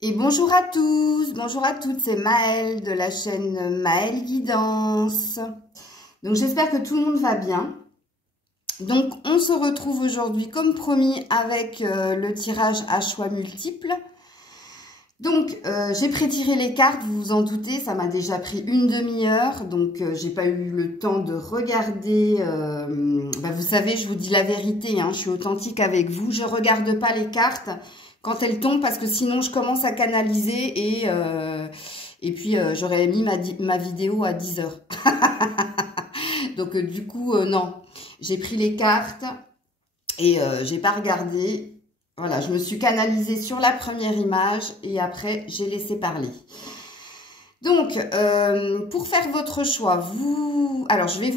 Et bonjour à tous, bonjour à toutes, c'est Maëlle de la chaîne Maëlle Guidance. Donc j'espère que tout le monde va bien. Donc on se retrouve aujourd'hui comme promis avec le tirage à choix multiples. Donc j'ai pré-tiré les cartes, vous vous en doutez, ça m'a déjà pris une demi-heure. Donc j'ai pas eu le temps de regarder, vous savez, je vous dis la vérité, hein, je suis authentique avec vous, je regarde pas les cartes quand elles tombent parce que sinon je commence à canaliser et puis j'aurais mis ma vidéo à 10 heures. Donc du coup non, j'ai pris les cartes et j'ai pas regardé. Voilà, je me suis canalisée sur la première image et après j'ai laissé parler. Donc pour faire votre choix, alors je vais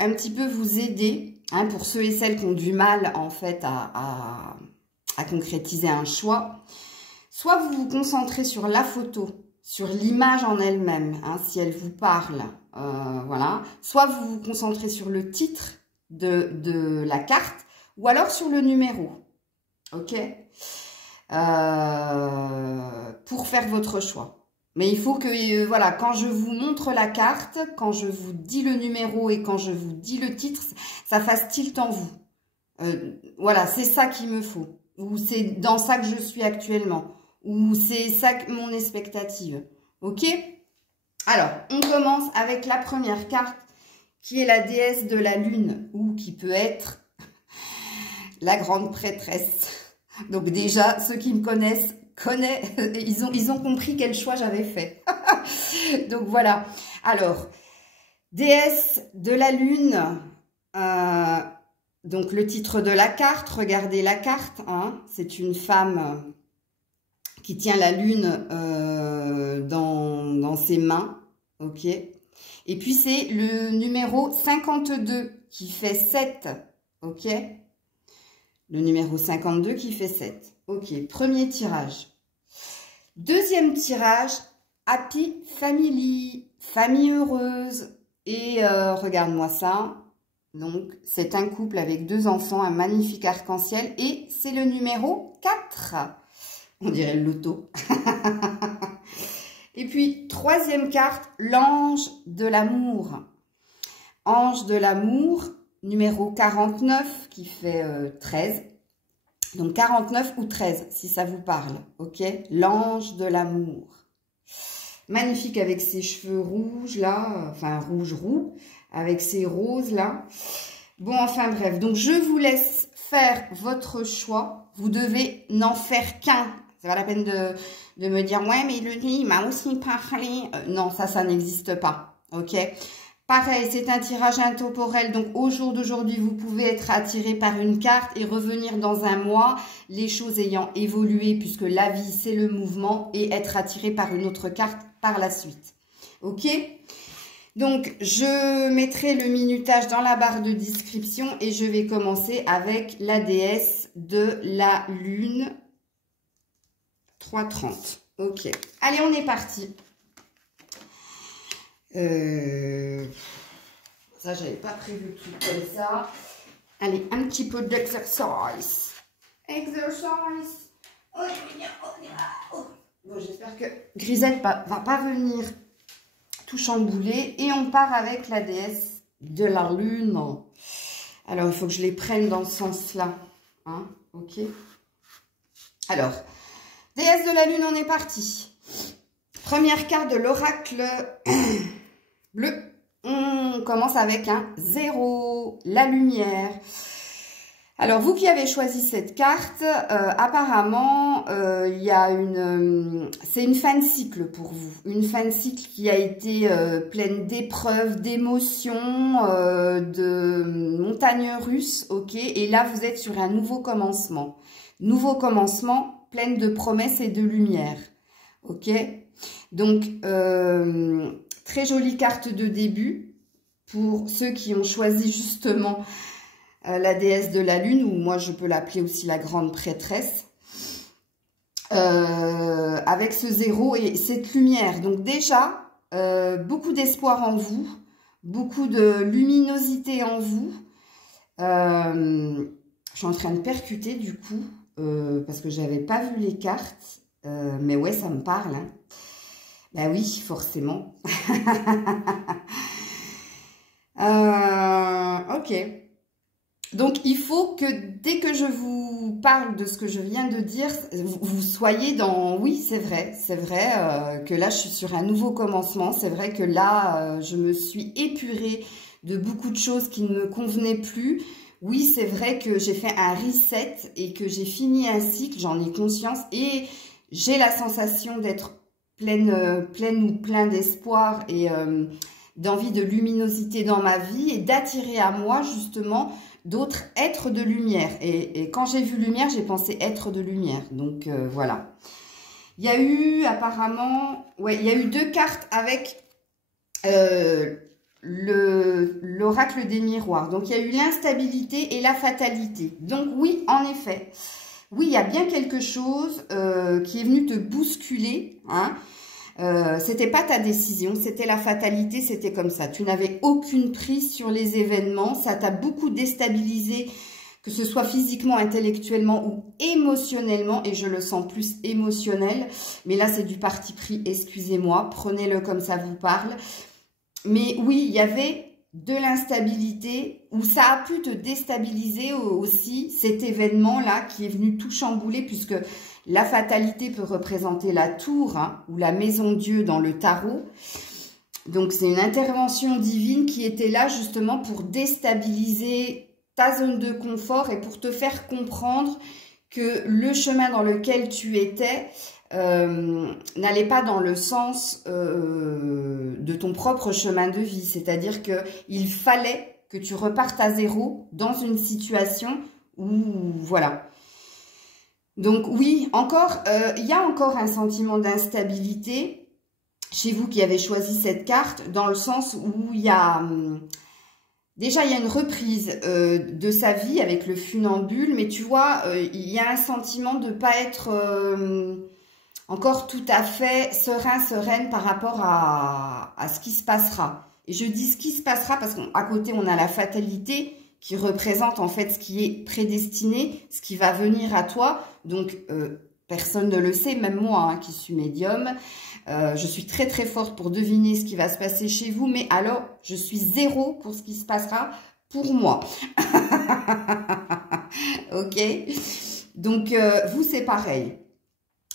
un petit peu vous aider, hein, pour ceux et celles qui ont du mal en fait à concrétiser un choix. Soit vous vous concentrez sur la photo, sur l'image en elle-même, hein, si elle vous parle, voilà. Soit vous vous concentrez sur le titre de la carte, ou alors sur le numéro, ok, pour faire votre choix. Mais il faut que, voilà, quand je vous montre la carte, quand je vous dis le numéro et quand je vous dis le titre, ça fasse tilt en vous. Voilà, c'est ça qu'il me faut. Ou c'est dans ça que je suis actuellement, ou c'est ça mon expectative, ok? Alors, on commence avec la première carte, qui est la déesse de la lune, ou qui peut être la grande prêtresse. Donc déjà, ceux qui me connaissent, ils ont compris quel choix j'avais fait. Donc voilà, alors, déesse de la lune, donc le titre de la carte, regardez la carte, hein, c'est une femme qui tient la lune dans ses mains, ok. Et puis c'est le numéro 52 qui fait 7, ok. Le numéro 52 qui fait 7, ok. Premier tirage. Deuxième tirage, Happy Family, famille heureuse. Et regarde-moi ça. Donc, c'est un couple avec 2 enfants, un magnifique arc-en-ciel. Et c'est le numéro 4. On dirait le loto. Et puis, troisième carte, l'ange de l'amour. Ange de l'amour, numéro 49, qui fait 13. Donc, 49 ou 13, si ça vous parle. Ok, l'ange de l'amour. Magnifique avec ses cheveux rouges, là. Enfin, rouge roux. Avec ces roses là. Bon, enfin bref, donc je vous laisse faire votre choix. Vous devez n'en faire qu'un. C'est pas la peine de me dire, ouais, mais le lit m'a aussi parlé. Non, ça n'existe pas, ok? Pareil, c'est un tirage intemporel, donc au jour d'aujourd'hui, vous pouvez être attiré par une carte et revenir dans un mois, les choses ayant évolué, puisque la vie, c'est le mouvement, et être attiré par une autre carte par la suite, ok? Donc, je mettrai le minutage dans la barre de description et je vais commencer avec la déesse de la lune 330. Ok. Allez, on est parti. Ça, j'avais pas prévu le truc comme ça. Allez, un petit peu d'exercice. Exercice. Bon, j'espère que Grisette va pas venir tout chamboulé. Et on part avec la déesse de la lune. Alors, il faut que je les prenne dans ce sens-là. Hein, ok. Alors, déesse de la lune, on est parti. Première carte de l'oracle bleu. On commence avec un 0, la lumière. Alors, vous qui avez choisi cette carte, apparemment, il y a c'est une fin de cycle pour vous. Une fin de cycle qui a été pleine d'épreuves, d'émotions, de montagnes russes, ok. Et là, vous êtes sur un nouveau commencement. Nouveau commencement, pleine de promesses et de lumière, ok. Donc, très jolie carte de début pour ceux qui ont choisi justement la déesse de la lune, ou moi je peux l'appeler aussi la grande prêtresse, avec ce 0 et cette lumière. Donc déjà, beaucoup d'espoir en vous, beaucoup de luminosité en vous. Je suis en train de percuter du coup, parce que j'avais pas vu les cartes. Mais ouais, ça me parle. Hein. Bah oui, forcément. Ok. Donc, il faut que dès que je vous parle de ce que je viens de dire, vous soyez dans... Oui, c'est vrai que là, je suis sur un nouveau commencement. C'est vrai que là, je me suis épurée de beaucoup de choses qui ne me convenaient plus. Oui, c'est vrai que j'ai fait un reset et que j'ai fini un cycle, j'en ai conscience. Et j'ai la sensation d'être pleine ou plein d'espoir et d'envie de luminosité dans ma vie et d'attirer à moi, justement, d'autres êtres de lumière. Et quand j'ai vu lumière, j'ai pensé être de lumière. Donc, voilà. Il y a eu, apparemment... Ouais, il y a eu 2 cartes avec l'oracle des miroirs. Donc, il y a eu l'instabilité et la fatalité. Donc, oui, en effet. Oui, il y a bien quelque chose qui est venu te bousculer, hein. C'était pas ta décision, c'était la fatalité, c'était comme ça. Tu n'avais aucune prise sur les événements, ça t'a beaucoup déstabilisé, que ce soit physiquement, intellectuellement ou émotionnellement, et je le sens plus émotionnel, mais là c'est du parti pris, excusez-moi, prenez-le comme ça vous parle. Mais oui, il y avait de l'instabilité, où ça a pu te déstabiliser aussi, cet événement-là qui est venu tout chambouler, puisque la fatalité peut représenter la tour, hein, ou la maison Dieu dans le tarot. Donc, c'est une intervention divine qui était là justement pour déstabiliser ta zone de confort et pour te faire comprendre que le chemin dans lequel tu étais n'allait pas dans le sens de ton propre chemin de vie. C'est-à-dire qu'il fallait que tu repartes à zéro dans une situation où, voilà. Donc oui, encore, il y a encore un sentiment d'instabilité chez vous qui avez choisi cette carte, dans le sens où il y a... Déjà, il y a une reprise de sa vie avec le funambule, mais tu vois, il y a un sentiment de ne pas être encore tout à fait sereine par rapport à ce qui se passera. Et je dis ce qui se passera parce qu'à côté, on a la fatalité qui représente en fait ce qui est prédestiné, ce qui va venir à toi. Donc, personne ne le sait, même moi hein, qui suis médium. Je suis très très forte pour deviner ce qui va se passer chez vous, mais alors je suis 0 pour ce qui se passera pour moi. Ok. Donc vous c'est pareil.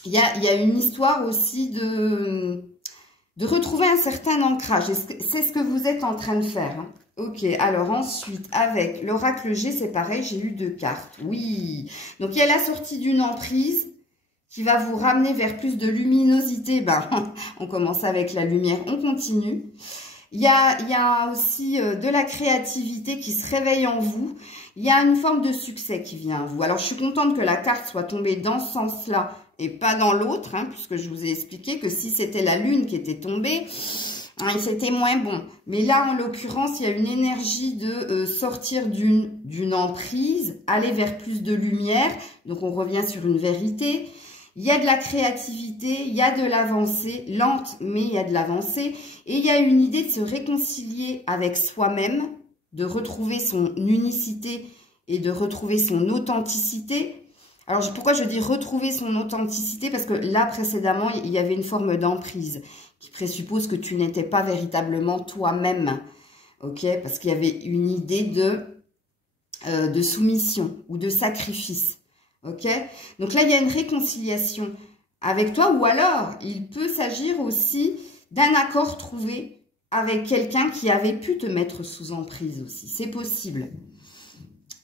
Il y a une histoire aussi de retrouver un certain ancrage. C'est ce que vous êtes en train de faire. Hein. Ok, alors ensuite, avec l'oracle G, c'est pareil, j'ai eu 2 cartes. Oui. Donc il y a la sortie d'une emprise qui va vous ramener vers plus de luminosité. Ben, on commence avec la lumière, on continue. Il y a aussi de la créativité qui se réveille en vous. Il y a une forme de succès qui vient à vous. Alors, je suis contente que la carte soit tombée dans ce sens-là et pas dans l'autre, hein, puisque je vous ai expliqué que si c'était la lune qui était tombée, hein, c'était moins bon. Mais là, en l'occurrence, il y a une énergie de sortir d'une emprise, aller vers plus de lumière. Donc, on revient sur une vérité. Il y a de la créativité, il y a de l'avancée, lente, mais il y a de l'avancée. Et il y a une idée de se réconcilier avec soi-même, de retrouver son unicité et de retrouver son authenticité. Alors, pourquoi je dis retrouver son authenticité? Parce que là, précédemment, il y avait une forme d'emprise qui présuppose que tu n'étais pas véritablement toi-même. Ok? Parce qu'il y avait une idée de soumission ou de sacrifice. Ok, donc là, il y a une réconciliation avec toi, ou alors, il peut s'agir aussi d'un accord trouvé avec quelqu'un qui avait pu te mettre sous emprise aussi. C'est possible.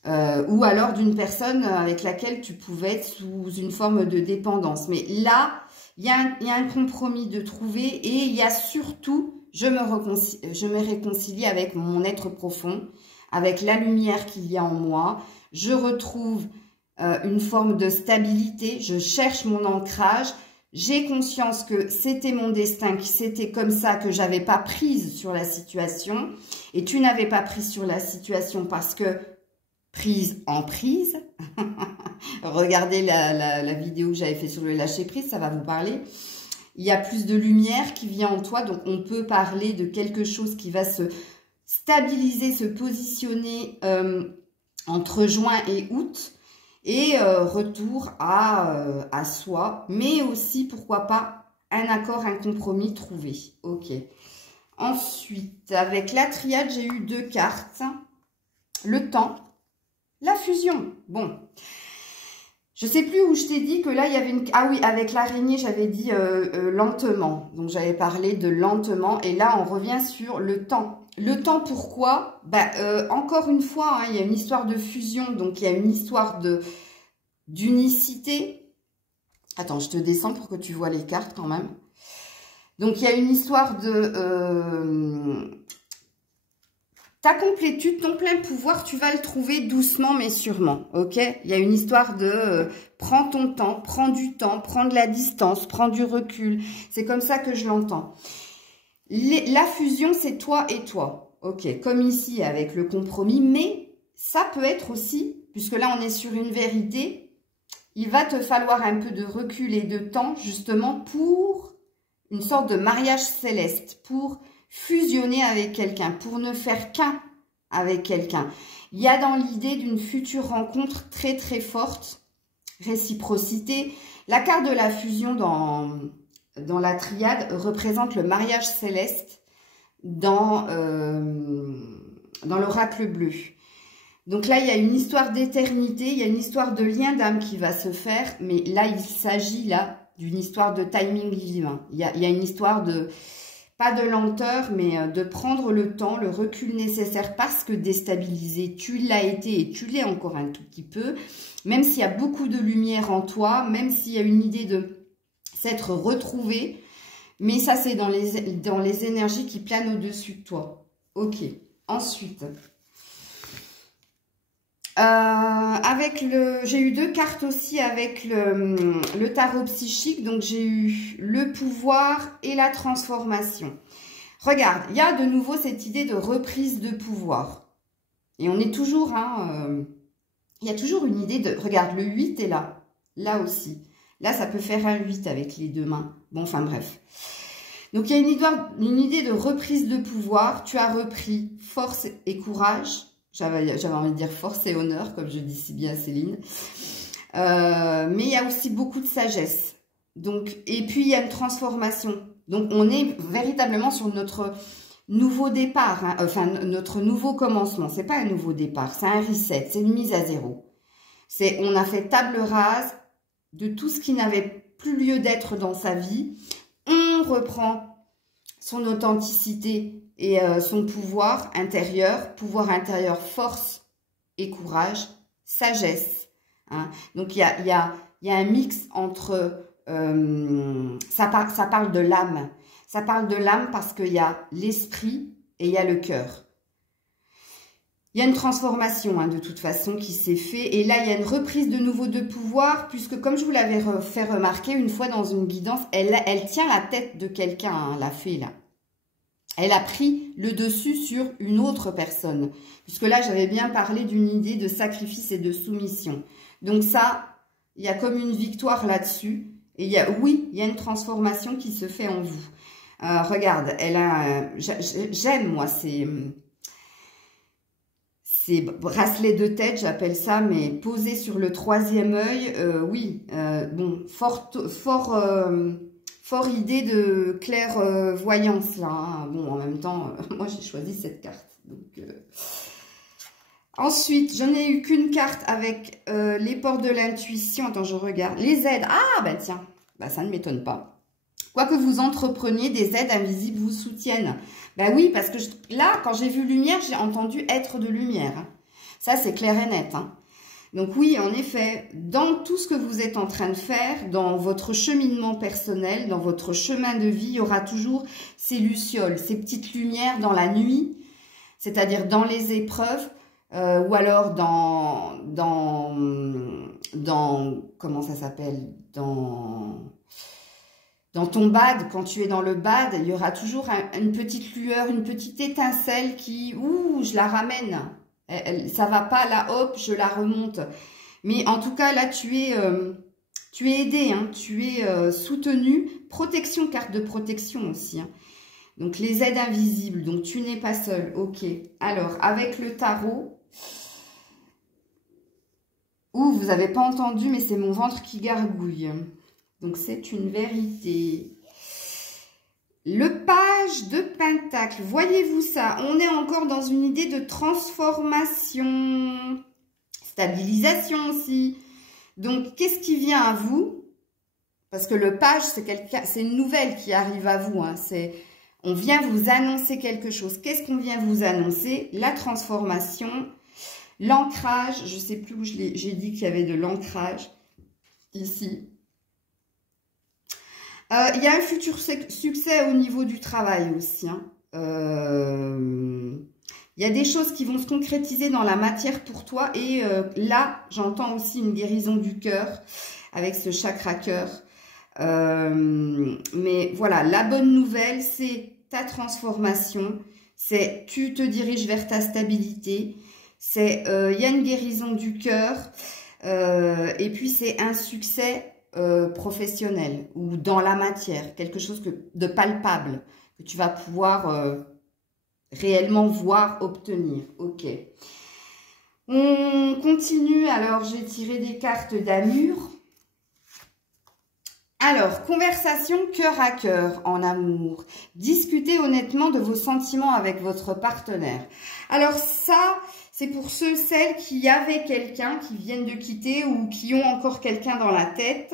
Ou alors d'une personne avec laquelle tu pouvais être sous une forme de dépendance. Mais là, il y a un compromis de trouver et il y a surtout, je me réconcilie avec mon être profond, avec la lumière qu'il y a en moi. Je retrouve une forme de stabilité, je cherche mon ancrage, j'ai conscience que c'était mon destin, que c'était comme ça, que j'avais pas prise sur la situation, et tu n'avais pas prise sur la situation parce que prise en prise, regardez la vidéo que j'avais fait sur le lâcher prise, ça va vous parler, il y a plus de lumière qui vient en toi, donc on peut parler de quelque chose qui va se stabiliser, se positionner entre juin et août. et retour à soi, mais aussi, pourquoi pas, un accord, un compromis trouvé. Ok. Ensuite, avec la triade, j'ai eu 2 cartes. Le temps, la fusion. Bon, je sais plus où je t'ai dit que là, il y avait une... Ah oui, avec l'araignée, j'avais dit lentement. Donc, j'avais parlé de lentement. Et là, on revient sur le temps. Le temps, pourquoi? Encore une fois, hein, il y a une histoire de fusion. Donc, il y a une histoire d'unicité. Attends, je te descends pour que tu vois les cartes quand même. Donc, il y a une histoire de... ta complétude, ton plein pouvoir, tu vas le trouver doucement mais sûrement, ok? Il y a une histoire de prends ton temps, prends du temps, prends de la distance, prends du recul. C'est comme ça que je l'entends. La fusion, c'est toi et toi, ok? Comme ici avec le compromis, mais ça peut être aussi, puisque là on est sur une vérité, il va te falloir un peu de recul et de temps justement pour une sorte de mariage céleste, pour fusionner avec quelqu'un, pour ne faire qu'un avec quelqu'un. Il y a dans l'idée d'une future rencontre très très forte, réciprocité. La carte de la fusion dans la triade représente le mariage céleste dans l'oracle bleu. Donc là, il y a une histoire d'éternité, il y a une histoire de lien d'âme qui va se faire, mais là, il s'agit là d'une histoire de timing divin. Il y a une histoire de, pas de lenteur, mais de prendre le temps, le recul nécessaire parce que déstabilisé, tu l'as été et tu l'es encore un tout petit peu, même s'il y a beaucoup de lumière en toi, même s'il y a une idée de s'être retrouvé, mais ça c'est dans les énergies qui planent au-dessus de toi. Ok, ensuite... j'ai eu 2 cartes aussi avec le tarot psychique, donc j'ai eu le pouvoir et la transformation. Regarde, il y a de nouveau cette idée de reprise de pouvoir. Et on est toujours, il y a toujours une idée de, regarde, le 8 est là aussi. Là, ça peut faire un 8 avec les 2 mains. Bon, enfin bref. Donc, il y a une idée de reprise de pouvoir. Tu as repris force et courage. J'avais envie de dire force et honneur, comme je dis si bien à Céline. Mais il y a aussi beaucoup de sagesse. Donc, et puis, il y a une transformation. Donc, on est véritablement sur notre nouveau départ, hein, enfin, notre nouveau commencement. C'est pas un nouveau départ, c'est un reset, c'est une mise à zéro. On a fait table rase de tout ce qui n'avait plus lieu d'être dans sa vie. On reprend son authenticité et son pouvoir intérieur, force et courage, sagesse. Hein. Donc, il y a un mix entre... ça parle de l'âme. Ça parle de l'âme parce qu'il y a l'esprit et il y a le cœur. Il y a une transformation de toute façon qui s'est faite. Et là, il y a une reprise de nouveau de pouvoir puisque comme je vous l'avais fait remarquer une fois dans une guidance, elle tient la tête de quelqu'un, la fée là. Elle a pris le dessus sur une autre personne. Puisque là, j'avais bien parlé d'une idée de sacrifice et de soumission. Donc ça, il y a comme une victoire là-dessus. Et il y a une transformation qui se fait en vous. Regarde, elle a... J'aime, moi, ces bracelets de tête, j'appelle ça, mais posés sur le 3e œil. Bon, fort idée de clairvoyance, là. Hein. Bon, en même temps, moi, j'ai choisi cette carte. Donc, ensuite, je n'ai eu qu'une carte avec les ports de l'intuition. Attends, je regarde. Les aides. Ah, bah tiens, ça ne m'étonne pas. Quoi que vous entrepreniez, des aides invisibles vous soutiennent. Ben oui, parce que là, quand j'ai vu lumière, j'ai entendu être de lumière. Hein. Ça, c'est clair et net. Hein. Donc oui, en effet, dans tout ce que vous êtes en train de faire, dans votre cheminement personnel, dans votre chemin de vie, il y aura toujours ces lucioles, ces petites lumières dans la nuit, c'est-à-dire dans les épreuves, ou alors dans comment ça s'appelle, dans ton bad, quand tu es dans le bad, il y aura toujours une petite lueur, une petite étincelle qui, je la ramène. Ça va pas, là, hop, je la remonte. Mais en tout cas, là, tu es aidé, hein, tu es soutenu. Protection, carte de protection aussi. Hein. Donc, les aides invisibles. Donc, tu n'es pas seul. Ok. Alors, avec le tarot, Ou vous n'avez pas entendu, mais c'est mon ventre qui gargouille. Donc, c'est une vérité. Le page de Pentacle, voyez-vous ça? On est encore dans une idée de transformation, stabilisation aussi. Donc, qu'est-ce qui vient à vous? Parce que le page, c'est une nouvelle qui arrive à vous. Hein. On vient vous annoncer quelque chose. Qu'est-ce qu'on vient vous annoncer? La transformation, l'ancrage. Je ne sais plus où j'ai dit qu'il y avait de l'ancrage. Ici. Il y a un futur succès au niveau du travail aussi. Hein. Il y a des choses qui vont se concrétiser dans la matière pour toi. Et là, j'entends aussi une guérison du cœur avec ce chakra cœur. Mais voilà, la bonne nouvelle, c'est ta transformation. C'est tu te diriges vers ta stabilité. C'est il y a une guérison du cœur. Et puis, c'est un succès professionnel ou dans la matière, quelque chose de palpable que tu vas pouvoir réellement voir, obtenir. Ok. On continue. Alors, j'ai tiré des cartes d'Amur. Alors, conversation cœur à cœur en amour. Discutez honnêtement de vos sentiments avec votre partenaire. Alors ça, c'est pour celles qui avaient quelqu'un, qui viennent de quitter ou qui ont encore quelqu'un dans la tête.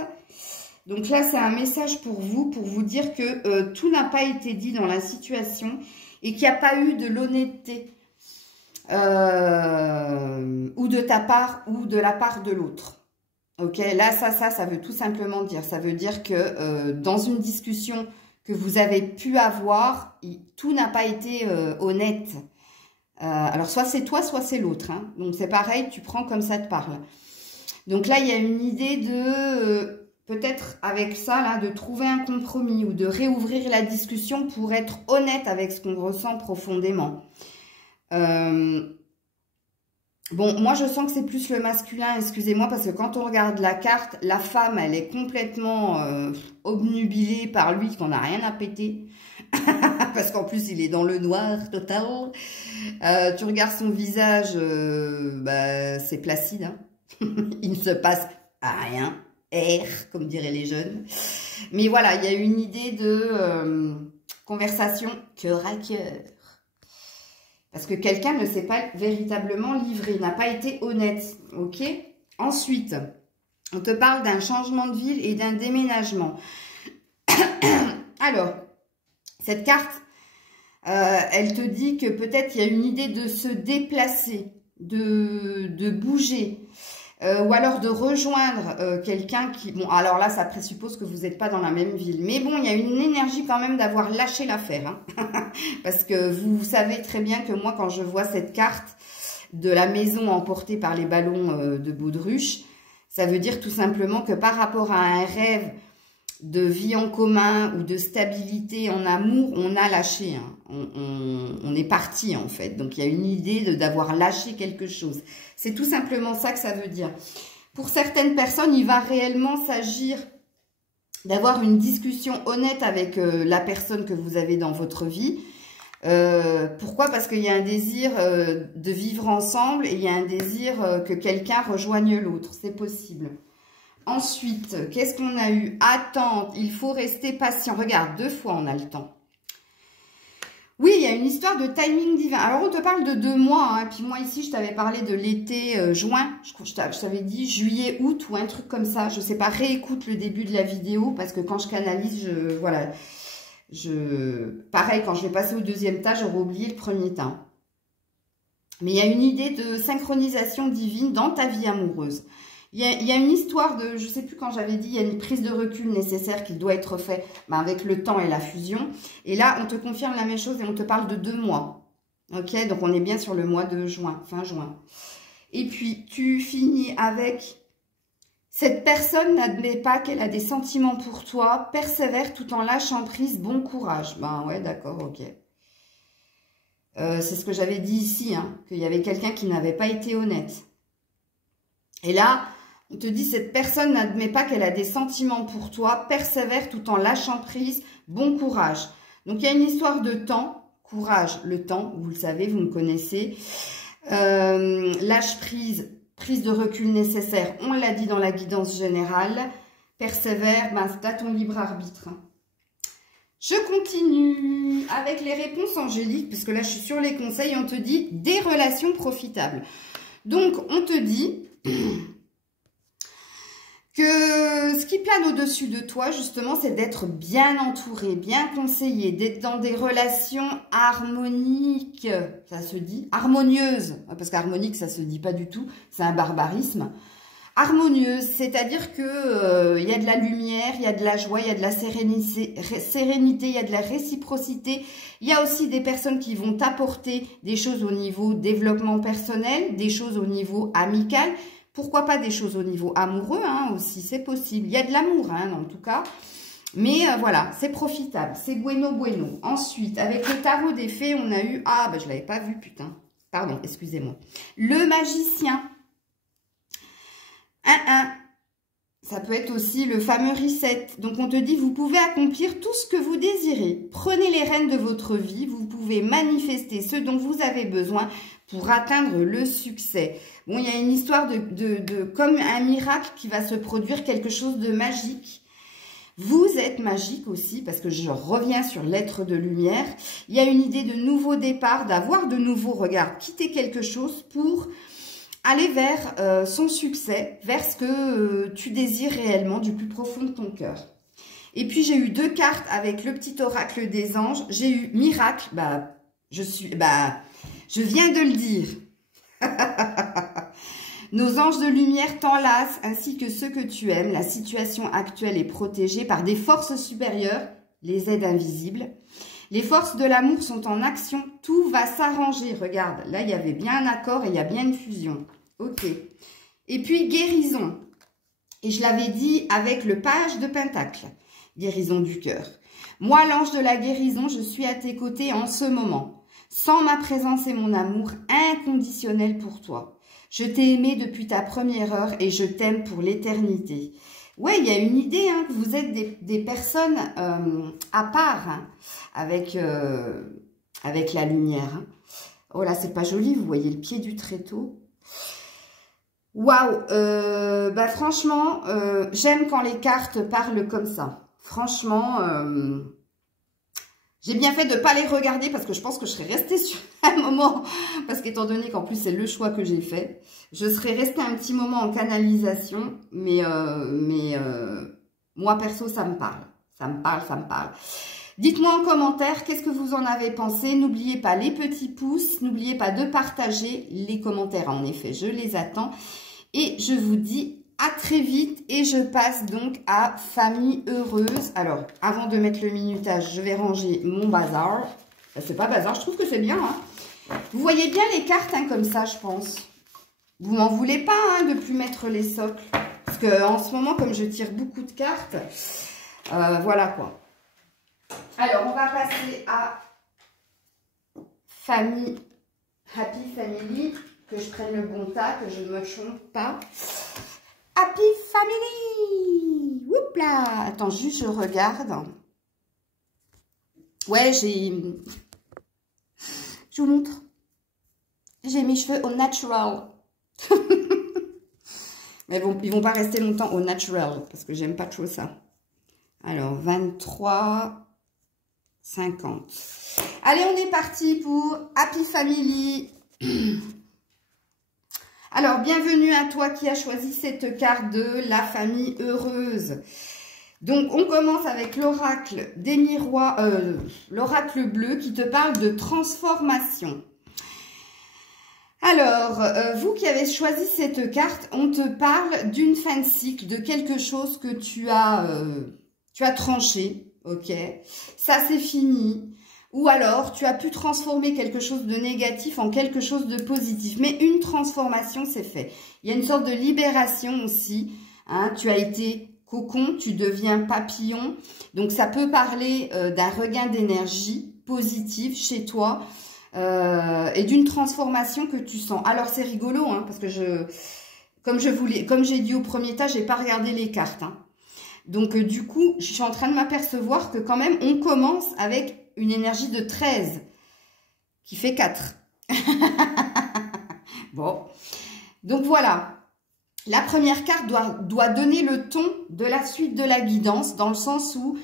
Donc là, c'est un message pour vous dire que tout n'a pas été dit dans la situation et qu'il n'y a pas eu de l'honnêteté ou de ta part ou de la part de l'autre. Ok, là, ça veut tout simplement dire. Ça veut dire que dans une discussion que vous avez pu avoir, tout n'a pas été honnête. Alors, soit c'est toi, soit c'est l'autre. Hein. Donc, c'est pareil, tu prends comme ça te parle. Donc là, il y a une idée de, peut-être avec ça, là, de trouver un compromis ou de réouvrir la discussion pour être honnête avec ce qu'on ressent profondément. Bon, moi, je sens que c'est plus le masculin, excusez-moi, parce que quand on regarde la carte, la femme, elle est complètement obnubilée par lui, qu'on n'a rien à péter. Parce qu'en plus, il est dans le noir total. Tu regardes son visage, c'est placide. Hein. Il ne se passe rien. R, comme diraient les jeunes. Mais voilà, il y a une idée de conversation cœur à cœur. Parce que quelqu'un ne s'est pas véritablement livré, n'a pas été honnête. Ok. Ensuite, on te parle d'un changement de ville et d'un déménagement. Alors, cette carte, elle te dit que peut-être il y a une idée de se déplacer, de bouger, ou alors de rejoindre quelqu'un qui... Bon, alors là, ça présuppose que vous n'êtes pas dans la même ville. Mais bon, il y a une énergie quand même d'avoir lâché l'affaire. Hein. Parce que vous savez très bien que moi, quand je vois cette carte de la maison emportée par les ballons de baudruche, ça veut dire tout simplement que par rapport à un rêve de vie en commun ou de stabilité en amour, on a lâché. Hein. On est parti en fait. Donc il y a une idée d'avoir lâché quelque chose. C'est tout simplement ça que ça veut dire. Pour certaines personnes, il va réellement s'agir d'avoir une discussion honnête avec la personne que vous avez dans votre vie. Pourquoi? Parce qu'il y a un désir de vivre ensemble et il y a un désir que quelqu'un rejoigne l'autre. C'est possible. Ensuite, qu'est-ce qu'on a eu? Attente, il faut rester patient. Regarde, 2 fois on a le temps. Oui, il y a une histoire de timing divin. Alors, on te parle de 2 mois. Hein, puis moi, ici, je t'avais parlé de l'été juin. Je t'avais dit juillet, août ou un truc comme ça. Je sais pas, réécoute le début de la vidéo parce que quand je canalise, pareil, quand je vais passer au 2e tas, j'aurais oublié le 1er tas. Mais il y a une idée de synchronisation divine dans ta vie amoureuse. Il y a une histoire de, je ne sais plus quand j'avais dit, il y a une prise de recul nécessaire qui doit être faite avec le temps et la fusion. Et là, on te confirme la même chose et on te parle de 2 mois. Ok, donc on est bien sur le mois de juin, fin juin. Et puis, tu finis avec, cette personne n'admet pas qu'elle a des sentiments pour toi, persévère tout en lâchant prise, bon courage. Ben ouais, d'accord, ok. C'est ce que j'avais dit ici, hein, qu'il y avait quelqu'un qui n'avait pas été honnête. Et là, on te dit, cette personne n'admet pas qu'elle a des sentiments pour toi, persévère tout en lâchant prise, bon courage. Donc, il y a une histoire de temps, courage, le temps, vous le savez, vous me connaissez. Lâche prise, prise de recul nécessaire, on l'a dit dans la guidance générale. Persévère, ben, c'est à ton libre arbitre. Je continue avec les réponses angéliques, parce que là, je suis sur les conseils. On te dit des relations profitables. Donc, on te dit que ce qui plane au-dessus de toi, justement, c'est d'être bien entouré, bien conseillé, d'être dans des relations harmoniques, ça se dit, harmonieuses, parce qu'harmonique, ça se dit pas du tout, c'est un barbarisme. Harmonieuse, c'est-à-dire que y a de la lumière, il y a de la joie, il y a de la sérénité, il y a de la réciprocité. Il y a aussi des personnes qui vont t'apporter des choses au niveau développement personnel, des choses au niveau amical. Pourquoi pas des choses au niveau amoureux hein, aussi, c'est possible. Il y a de l'amour hein, en tout cas. Mais voilà, c'est profitable, c'est bueno bueno. Ensuite, avec le tarot des fées, on a eu... Ah, ben je ne l'avais pas vu, putain. Pardon, excusez-moi. Le magicien. 1-1. Ça peut être aussi le fameux reset. Donc, on te dit, vous pouvez accomplir tout ce que vous désirez. Prenez les rênes de votre vie. Vous pouvez manifester ce dont vous avez besoin pour atteindre le succès. Bon, il y a une histoire comme un miracle qui va se produire, quelque chose de magique. Vous êtes magique aussi, parce que je reviens sur l'être de lumière. Il y a une idée de nouveau départ, d'avoir de nouveaux regards, quitter quelque chose pour aller vers son succès, vers ce que tu désires réellement du plus profond de ton cœur. Et puis, j'ai eu 2 cartes avec le petit oracle des anges. J'ai eu miracle, je viens de le dire. Nos anges de lumière t'enlacent ainsi que ceux que tu aimes. La situation actuelle est protégée par des forces supérieures, les aides invisibles. Les forces de l'amour sont en action. Tout va s'arranger. Regarde, là, il y avait bien un accord et il y a bien une fusion. Ok. Et puis, guérison. Et je l'avais dit avec le page de Pentacle. Guérison du cœur. Moi, l'ange de la guérison, je suis à tes côtés en ce moment. Sans ma présence et mon amour inconditionnel pour toi. Je t'ai aimé depuis ta première heure et je t'aime pour l'éternité. Ouais, il y a une idée, hein, que vous êtes des personnes à part hein, avec la lumière. Hein. Oh là, c'est pas joli, vous voyez le pied du tréteau. Waouh, franchement, j'aime quand les cartes parlent comme ça. Franchement, j'ai bien fait de ne pas les regarder parce que je pense que je serais restée sur un moment, parce qu'étant donné qu'en plus c'est le choix que j'ai fait, je serais restée un petit moment en canalisation, mais moi perso ça me parle, ça me parle. Dites-moi en commentaire qu'est-ce que vous en avez pensé, n'oubliez pas les petits pouces, n'oubliez pas de partager les commentaires, en effet je les attends, et je vous dis à très vite et je passe donc à famille heureuse. Alors, avant de mettre le minutage, je vais ranger mon bazar. C'est pas bazar, je trouve que c'est bien. Hein. Vous voyez bien les cartes hein, comme ça, je pense. Vous m'en voulez pas hein, de plus mettre les socles. Parce qu'en ce moment, comme je tire beaucoup de cartes, voilà quoi. Alors, on va passer à famille, happy family. Que je prenne le bon tas, que je ne me trompe pas. Happy Family! Oups là! Attends, juste je regarde. Ouais, je vous montre. J'ai mes cheveux au natural. Mais bon, ils vont pas rester longtemps au natural, parce que j'aime pas trop ça. Alors, 23, 50. Allez, on est parti pour Happy Family. Alors, bienvenue à toi qui as choisi cette carte de la famille heureuse. Donc, on commence avec l'oracle des miroirs, l'oracle bleu qui te parle de transformation. Alors, vous qui avez choisi cette carte, on te parle d'une fin de cycle, de quelque chose que tu as tranché, ok? Ça, c'est fini. Ou alors, tu as pu transformer quelque chose de négatif en quelque chose de positif. Mais une transformation, c'est fait. Il y a une sorte de libération aussi. Hein. Tu as été cocon, tu deviens papillon. Donc, ça peut parler d'un regain d'énergie positive chez toi et d'une transformation que tu sens. Alors, c'est rigolo, hein, parce que comme j'ai dit au premier tas, j'ai pas regardé les cartes. Hein. Donc, du coup, je suis en train de m'apercevoir que quand même, on commence avec une énergie de 13 qui fait 4. Bon. Donc voilà, la première carte doit donner le ton de la suite de la guidance, dans le sens où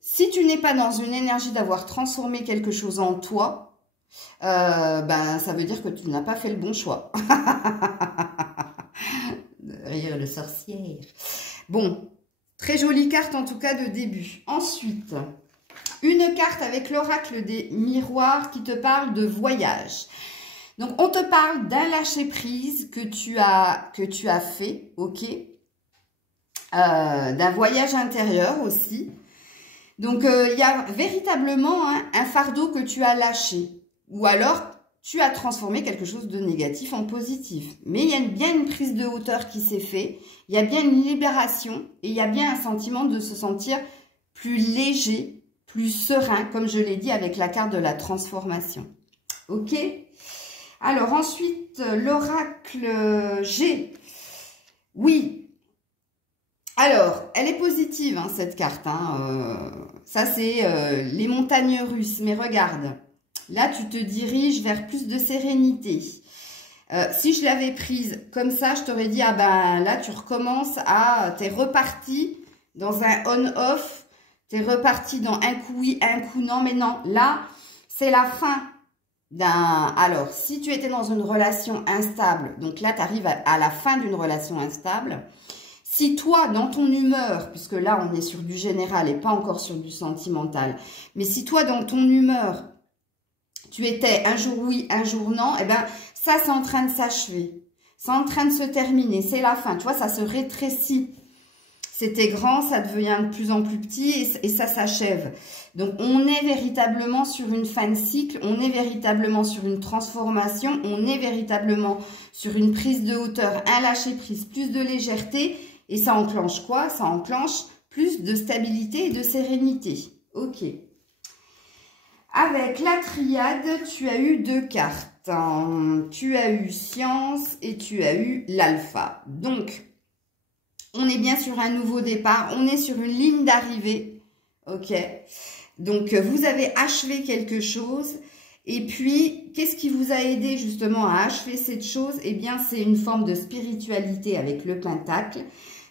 si tu n'es pas dans une énergie d'avoir transformé quelque chose en toi, ben ça veut dire que tu n'as pas fait le bon choix. Rire le sorcière. Bon, très jolie carte en tout cas de début. Ensuite, une carte avec l'oracle des miroirs qui te parle de voyage. Donc, on te parle d'un lâcher-prise que tu as fait, ok, d'un voyage intérieur aussi. Donc, il y a véritablement un fardeau que tu as lâché. Ou alors, tu as transformé quelque chose de négatif en positif. Mais il y a bien une prise de hauteur qui s'est faite. Il y a bien une libération. Et il y a bien un sentiment de se sentir plus léger, plus serein, comme je l'ai dit avec la carte de la transformation. Ok ? Alors ensuite, l'oracle G. Oui. Alors, elle est positive, hein, cette carte. Hein. Ça, c'est les montagnes russes. Mais regarde, là, tu te diriges vers plus de sérénité. Si je l'avais prise comme ça, je t'aurais dit, ah ben là, tu recommences t'es reparti dans un on-off. T'es reparti dans un coup oui, un coup non. Mais non, là, c'est la fin. Alors, si tu étais dans une relation instable, donc là, tu arrives à la fin d'une relation instable. Si toi, dans ton humeur, puisque là, on est sur du général et pas encore sur du sentimental, mais si toi, dans ton humeur, tu étais un jour oui, un jour non, eh ben, ça, c'est en train de s'achever. C'est en train de se terminer. C'est la fin. Tu vois, ça se rétrécit. C'était grand, ça devient de plus en plus petit et ça s'achève. Donc, on est véritablement sur une fin de cycle, on est véritablement sur une transformation, on est véritablement sur une prise de hauteur, un lâcher-prise, plus de légèreté. Et ça enclenche quoi? Ça enclenche plus de stabilité et de sérénité. Ok. Avec la triade, tu as eu 2 cartes. Tu as eu science et tu as eu l'alpha. Donc, on est bien sur un nouveau départ, on est sur une ligne d'arrivée, ok. Donc, vous avez achevé quelque chose. Et puis, qu'est-ce qui vous a aidé justement à achever cette chose? Eh bien, c'est une forme de spiritualité avec le pentacle.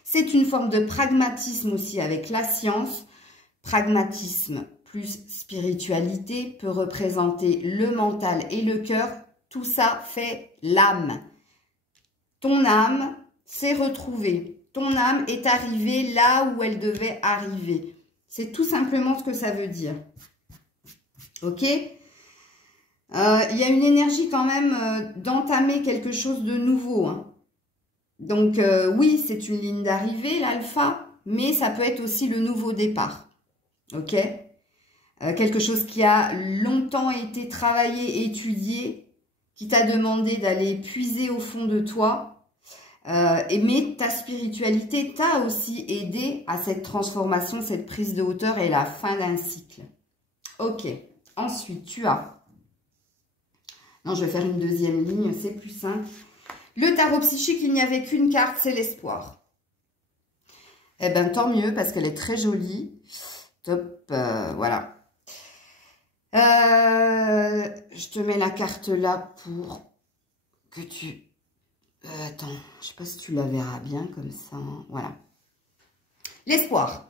C'est une forme de pragmatisme aussi avec la science. Pragmatisme plus spiritualité peut représenter le mental et le cœur. Tout ça fait l'âme. Ton âme s'est retrouvée. Ton âme est arrivée là où elle devait arriver. C'est tout simplement ce que ça veut dire. Ok? Il y a une énergie quand même d'entamer quelque chose de nouveau. Hein. Donc oui, c'est une ligne d'arrivée, l'alpha, mais ça peut être aussi le nouveau départ. Ok? Quelque chose qui a longtemps été travaillé, étudié, qui t'a demandé d'aller puiser au fond de toi. Mais ta spiritualité t'a aussi aidé à cette transformation, cette prise de hauteur et la fin d'un cycle. Ok. Ensuite, tu as... Non, je vais faire une deuxième ligne, c'est plus simple. Le tarot psychique, il n'y avait qu'une carte, c'est l'espoir. Eh bien, tant mieux, parce qu'elle est très jolie. Top, voilà. Je te mets la carte là pour que tu... attends, je ne sais pas si tu la verras bien comme ça. Hein. Voilà. L'espoir.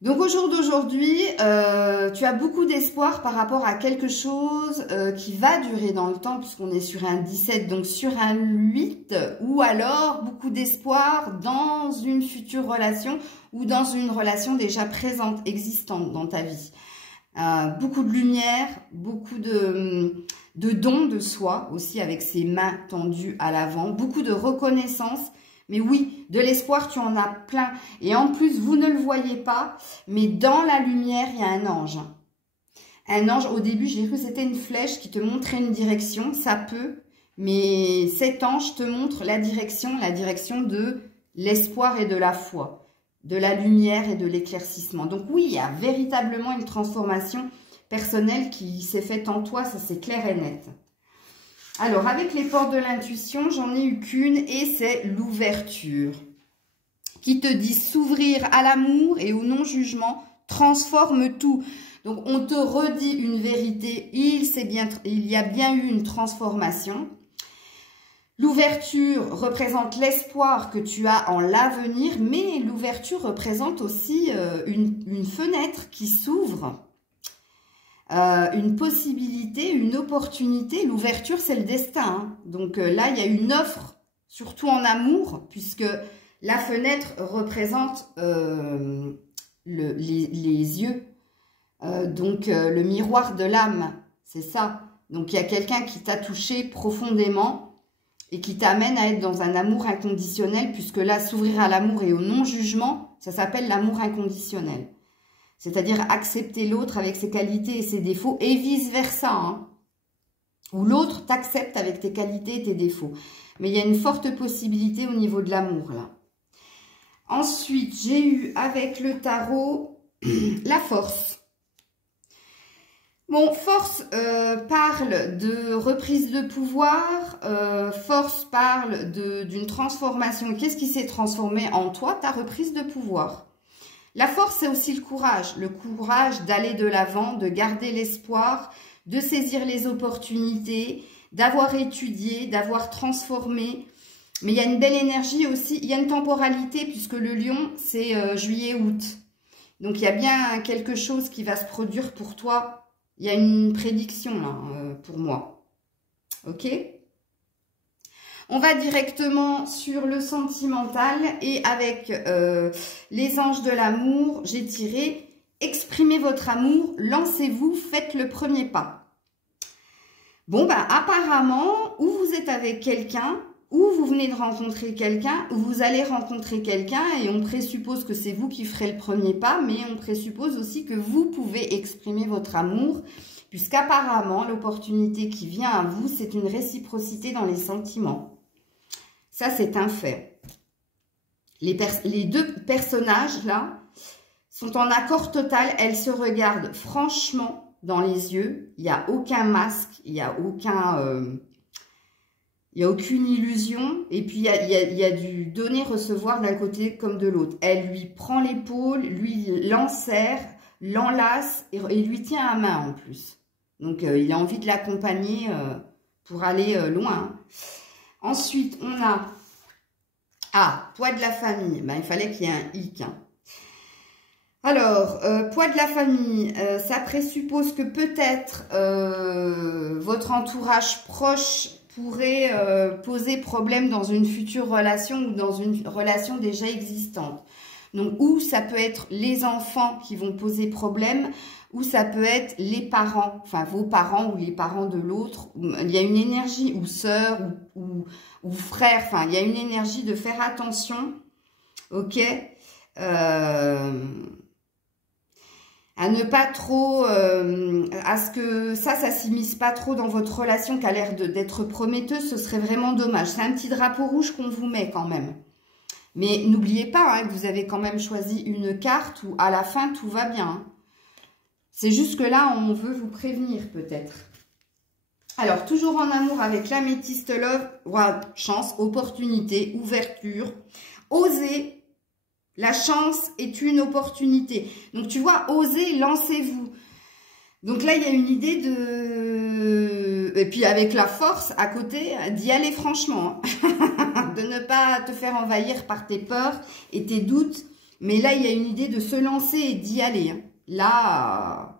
Donc au jour d'aujourd'hui, tu as beaucoup d'espoir par rapport à quelque chose qui va durer dans le temps, puisqu'on est sur un 17, donc sur un 8, ou alors beaucoup d'espoir dans une future relation ou dans une relation déjà présente, existante dans ta vie. Beaucoup de lumière, beaucoup de dons de soi aussi avec ses mains tendues à l'avant, beaucoup de reconnaissance. Mais oui, de l'espoir, tu en as plein. Et en plus, vous ne le voyez pas, mais dans la lumière, il y a un ange. Un ange, au début, j'ai cru que c'était une flèche qui te montrait une direction. Ça peut, mais cet ange te montre la direction de l'espoir et de la foi, de la lumière et de l'éclaircissement. Donc oui, il y a véritablement une transformation personnelle qui s'est faite en toi, ça c'est clair et net. Alors, avec les portes de l'intuition, j'en ai eu qu'une et c'est l'ouverture qui te dit s'ouvrir à l'amour et au non-jugement transforme tout. Donc, on te redit une vérité, il y a bien eu une transformation. L'ouverture représente l'espoir que tu as en l'avenir, mais l'ouverture représente aussi une fenêtre qui s'ouvre, une possibilité, une opportunité. L'ouverture, c'est le destin, hein. Donc là, il y a une offre, surtout en amour, puisque la fenêtre représente les yeux, donc le miroir de l'âme, c'est ça. Donc il y a quelqu'un qui t'a touché profondément, et qui t'amène à être dans un amour inconditionnel, puisque là, s'ouvrir à l'amour et au non-jugement, ça s'appelle l'amour inconditionnel. C'est-à-dire accepter l'autre avec ses qualités et ses défauts, et vice-versa, hein, où l'autre t'accepte avec tes qualités et tes défauts. Mais il y a une forte possibilité au niveau de l'amour, là. Ensuite, j'ai eu avec le tarot la force. Bon, force parle de reprise de pouvoir, force parle d'une transformation. Qu'est-ce qui s'est transformé en toi? Ta reprise de pouvoir. La force, c'est aussi le courage d'aller de l'avant, de garder l'espoir, de saisir les opportunités, d'avoir étudié, d'avoir transformé. Mais il y a une belle énergie aussi, il y a une temporalité puisque le lion, c'est juillet-août. Donc, il y a bien quelque chose qui va se produire pour toi. Il y a une prédiction là pour moi. Ok? On va directement sur le sentimental et avec les anges de l'amour, j'ai tiré « Exprimez votre amour, lancez-vous, faites le premier pas ». Bon, bah apparemment, ou vous êtes avec quelqu'un, ou vous venez de rencontrer quelqu'un, ou vous allez rencontrer quelqu'un et on présuppose que c'est vous qui ferez le premier pas, mais on présuppose aussi que vous pouvez exprimer votre amour, puisqu'apparemment, l'opportunité qui vient à vous, c'est une réciprocité dans les sentiments. Ça, c'est un fait. Les deux personnages, là, sont en accord total. Elles se regardent franchement dans les yeux. Il n'y a aucun masque, il n'y a aucune illusion. Et puis, il y a du donner-recevoir d'un côté comme de l'autre. Elle lui prend l'épaule, lui l'enserre, l'enlace et lui tient à main en plus. Donc, il a envie de l'accompagner pour aller loin. Ensuite, on a... Ah, poids de la famille. Ben, il fallait qu'il y ait un hic. Hein. Alors, poids de la famille, ça présuppose que peut-être votre entourage proche pourrait poser problème dans une future relation ou dans une relation déjà existante. Donc, ou ça peut être les enfants qui vont poser problème, ou ça peut être les parents, enfin vos parents ou les parents de l'autre. Il y a une énergie, ou sœur, ou frère, enfin il y a une énergie de faire attention, ok, à ne pas trop, à ce que ça s'immisce pas trop dans votre relation qui a l'air d'être prometteuse, ce serait vraiment dommage. C'est un petit drapeau rouge qu'on vous met quand même. Mais n'oubliez pas hein, que vous avez quand même choisi une carte où à la fin tout va bien. Hein. C'est juste que là, on veut vous prévenir peut-être. Alors, toujours en amour avec l'améthyste love, wow, chance, opportunité, ouverture, oser. La chance est une opportunité. Donc, tu vois, osez, lancez-vous. Donc là, il y a une idée de... Et puis avec la force à côté, d'y aller franchement. Hein. De ne pas te faire envahir par tes peurs et tes doutes. Mais là, il y a une idée de se lancer et d'y aller. Hein. Là...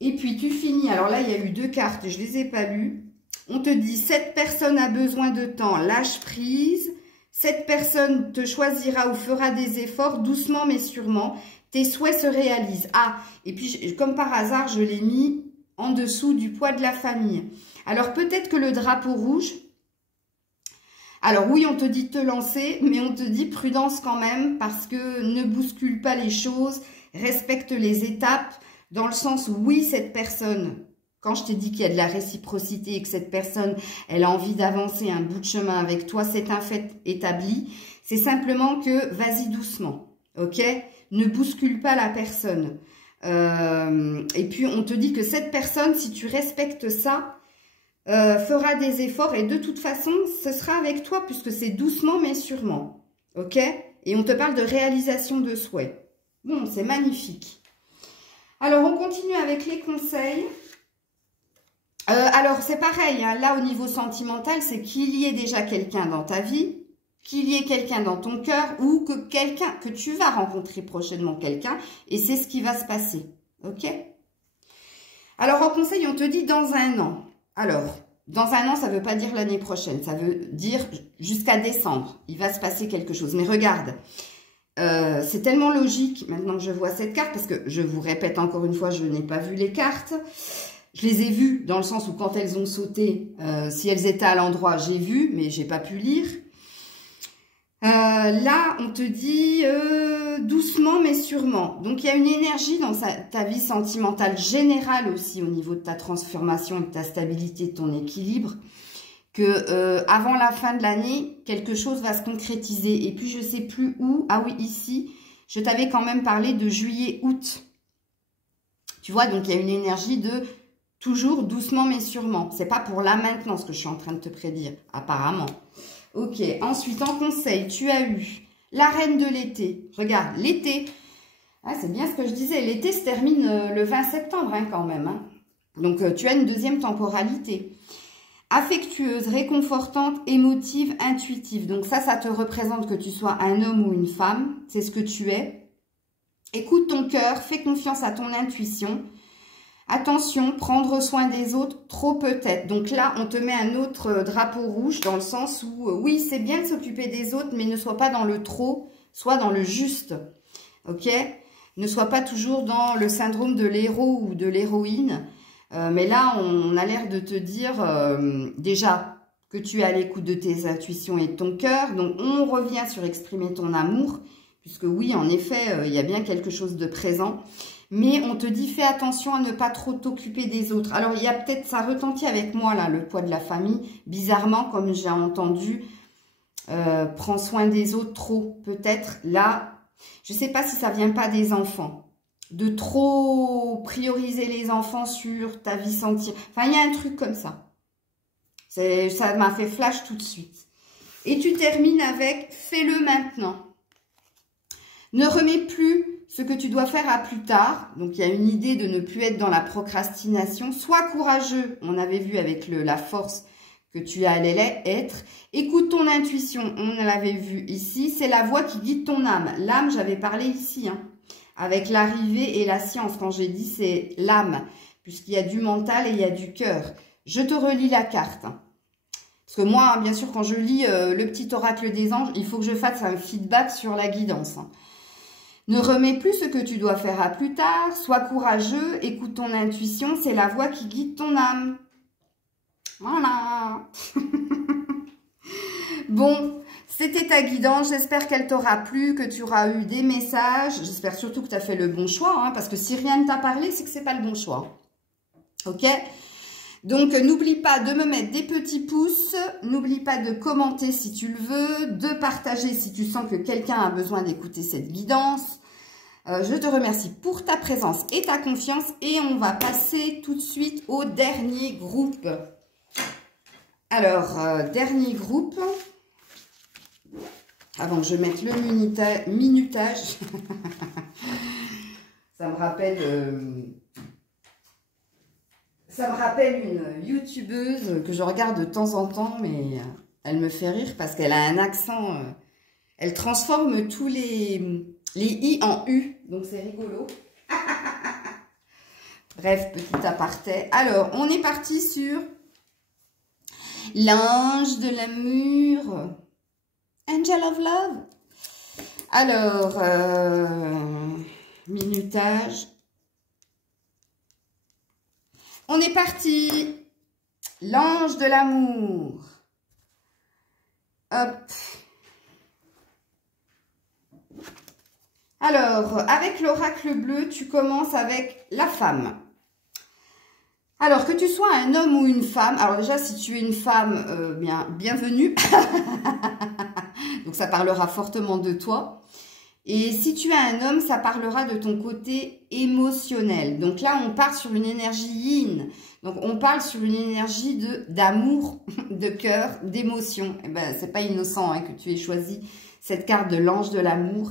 Et puis tu finis. Alors là, il y a eu deux cartes, je ne les ai pas lues. On te dit, cette personne a besoin de temps, lâche prise. Cette personne te choisira ou fera des efforts, doucement mais sûrement. Tes souhaits se réalisent. Ah, et puis comme par hasard, je l'ai mis en dessous du poids de la famille. Alors peut-être que le drapeau rouge... Alors oui, on te dit de te lancer, mais on te dit prudence quand même, parce que ne bouscule pas les choses, respecte les étapes, dans le sens où oui, cette personne... Quand je t'ai dit qu'il y a de la réciprocité et que cette personne, elle a envie d'avancer un bout de chemin avec toi, c'est un fait établi. C'est simplement que vas-y doucement, ok? Ne bouscule pas la personne. Et puis, on te dit que cette personne, si tu respectes ça, fera des efforts. Et de toute façon, ce sera avec toi puisque c'est doucement mais sûrement, ok? Et on te parle de réalisation de souhaits. Bon, c'est magnifique. Alors, on continue avec les conseils. Alors, c'est pareil, hein, là, au niveau sentimental, c'est qu'il y ait déjà quelqu'un dans ta vie, qu'il y ait quelqu'un dans ton cœur ou que tu vas rencontrer prochainement quelqu'un et c'est ce qui va se passer. Ok? Alors, en conseil, on te dit dans un an. Alors, dans un an, ça ne veut pas dire l'année prochaine, ça veut dire jusqu'à décembre. Il va se passer quelque chose. Mais regarde, c'est tellement logique maintenant que je vois cette carte parce que je vous répète encore une fois, je n'ai pas vu les cartes. Je les ai vues dans le sens où quand elles ont sauté, si elles étaient à l'endroit, j'ai vu, mais j'ai pas pu lire. Là, on te dit doucement mais sûrement. Donc, il y a une énergie dans ta vie sentimentale générale aussi au niveau de ta transformation, de ta stabilité, de ton équilibre, que avant la fin de l'année, quelque chose va se concrétiser. Et puis, je sais plus où. Ah oui, ici, je t'avais quand même parlé de juillet-août. Tu vois, donc il y a une énergie de toujours doucement mais sûrement. C'est pas pour là maintenant ce que je suis en train de te prédire, apparemment. Ok, ensuite en conseil, tu as eu la reine de l'été. Regarde, l'été, ah, c'est bien ce que je disais, l'été se termine le 20 septembre hein, quand même. Hein. Donc tu as une deuxième temporalité. Affectueuse, réconfortante, émotive, intuitive. Donc ça te représente que tu sois un homme ou une femme, c'est ce que tu es. Écoute ton cœur, fais confiance à ton intuition. Attention, prendre soin des autres, trop peut-être. Donc là, on te met un autre drapeau rouge dans le sens où, oui, c'est bien de s'occuper des autres, mais ne sois pas dans le trop, sois dans le juste. Ok? Ne sois pas toujours dans le syndrome de l'héros ou de l'héroïne. Mais là, on a l'air de te dire déjà que tu es à l'écoute de tes intuitions et de ton cœur. Donc, on revient sur exprimer ton amour, puisque oui, en effet, il y a bien quelque chose de présent. Mais on te dit, fais attention à ne pas trop t'occuper des autres. Alors, il y a peut-être, ça retentit avec moi, là, le poids de la famille. Bizarrement, comme j'ai entendu, prends soin des autres trop. Peut-être, là, je ne sais pas si ça vient pas des enfants. De trop prioriser les enfants sur ta vie sentir. Enfin, il y a un truc comme ça. Ça m'a fait flash tout de suite. Et tu termines avec, fais-le maintenant. Ne remets plus ce que tu dois faire à plus tard. Donc, il y a une idée de ne plus être dans la procrastination. Sois courageux. On avait vu avec la force que tu allais être. Écoute ton intuition. On l'avait vu ici. C'est la voix qui guide ton âme. L'âme, j'avais parlé ici. Hein, avec l'arrivée et la science. Quand j'ai dit, c'est l'âme. Puisqu'il y a du mental et il y a du cœur. Je te relis la carte. Parce que moi, bien sûr, quand je lis le petit oracle des anges, il faut que je fasse un feedback sur la guidance. Hein. Ne remets plus ce que tu dois faire à plus tard. Sois courageux. Écoute ton intuition. C'est la voix qui guide ton âme. Voilà. Bon, c'était ta guidance. J'espère qu'elle t'aura plu, que tu auras eu des messages. J'espère surtout que tu as fait le bon choix. Hein, parce que si rien ne t'a parlé, c'est que ce n'est pas le bon choix. Ok ? Donc, n'oublie pas de me mettre des petits pouces. N'oublie pas de commenter si tu le veux. De partager si tu sens que quelqu'un a besoin d'écouter cette guidance. Je te remercie pour ta présence et ta confiance. Et on va passer tout de suite au dernier groupe. Alors, dernier groupe. Avant que je mette le minutage. Ça me rappelle... Ça me rappelle une youtubeuse que je regarde de temps en temps, mais elle me fait rire parce qu'elle a un accent. Elle transforme tous les i en u, donc c'est rigolo. Bref, petit aparté. Alors, on est parti sur l'ange de l'amour. Angel of Love. Alors, minutage. On est parti. L'ange de l'amour. Hop. Alors, avec l'oracle bleu, tu commences avec la femme. Alors, que tu sois un homme ou une femme, alors déjà, si tu es une femme, bienvenue. Donc, ça parlera fortement de toi. Et si tu es un homme, ça parlera de ton côté émotionnel. Donc là, on part sur une énergie yin. Donc, on parle sur une énergie d'amour, de cœur, d'émotion. Eh ben, c'est pas innocent hein, que tu aies choisi cette carte de l'ange de l'amour.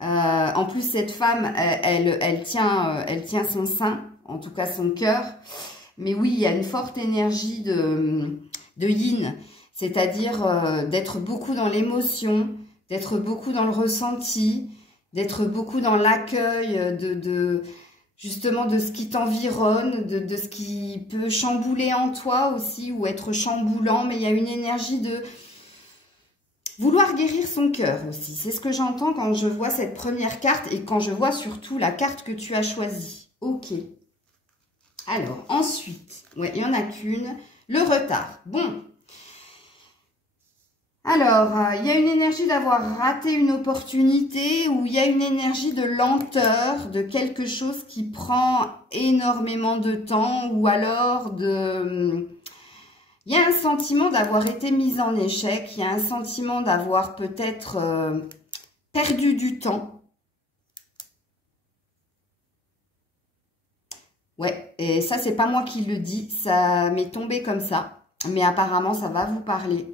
En plus, cette femme, elle tient son sein, en tout cas son cœur. Mais oui, il y a une forte énergie de yin, c'est-à-dire d'être beaucoup dans l'émotion, d'être beaucoup dans le ressenti, d'être beaucoup dans l'accueil justement de ce qui t'environne, de ce qui peut chambouler en toi aussi, ou être chamboulant, mais il y a une énergie de vouloir guérir son cœur aussi. C'est ce que j'entends quand je vois cette première carte et quand je vois surtout la carte que tu as choisie. Ok. Alors, ensuite, ouais, il n'y en a qu'une, le retard. Bon. Alors, il y a une énergie d'avoir raté une opportunité ou il y a une énergie de lenteur, de quelque chose qui prend énormément de temps ou alors il y a un sentiment d'avoir été mise en échec, il y a un sentiment d'avoir peut-être perdu du temps. Ouais, et ça, c'est pas moi qui le dis, ça m'est tombé comme ça, mais apparemment, ça va vous parler.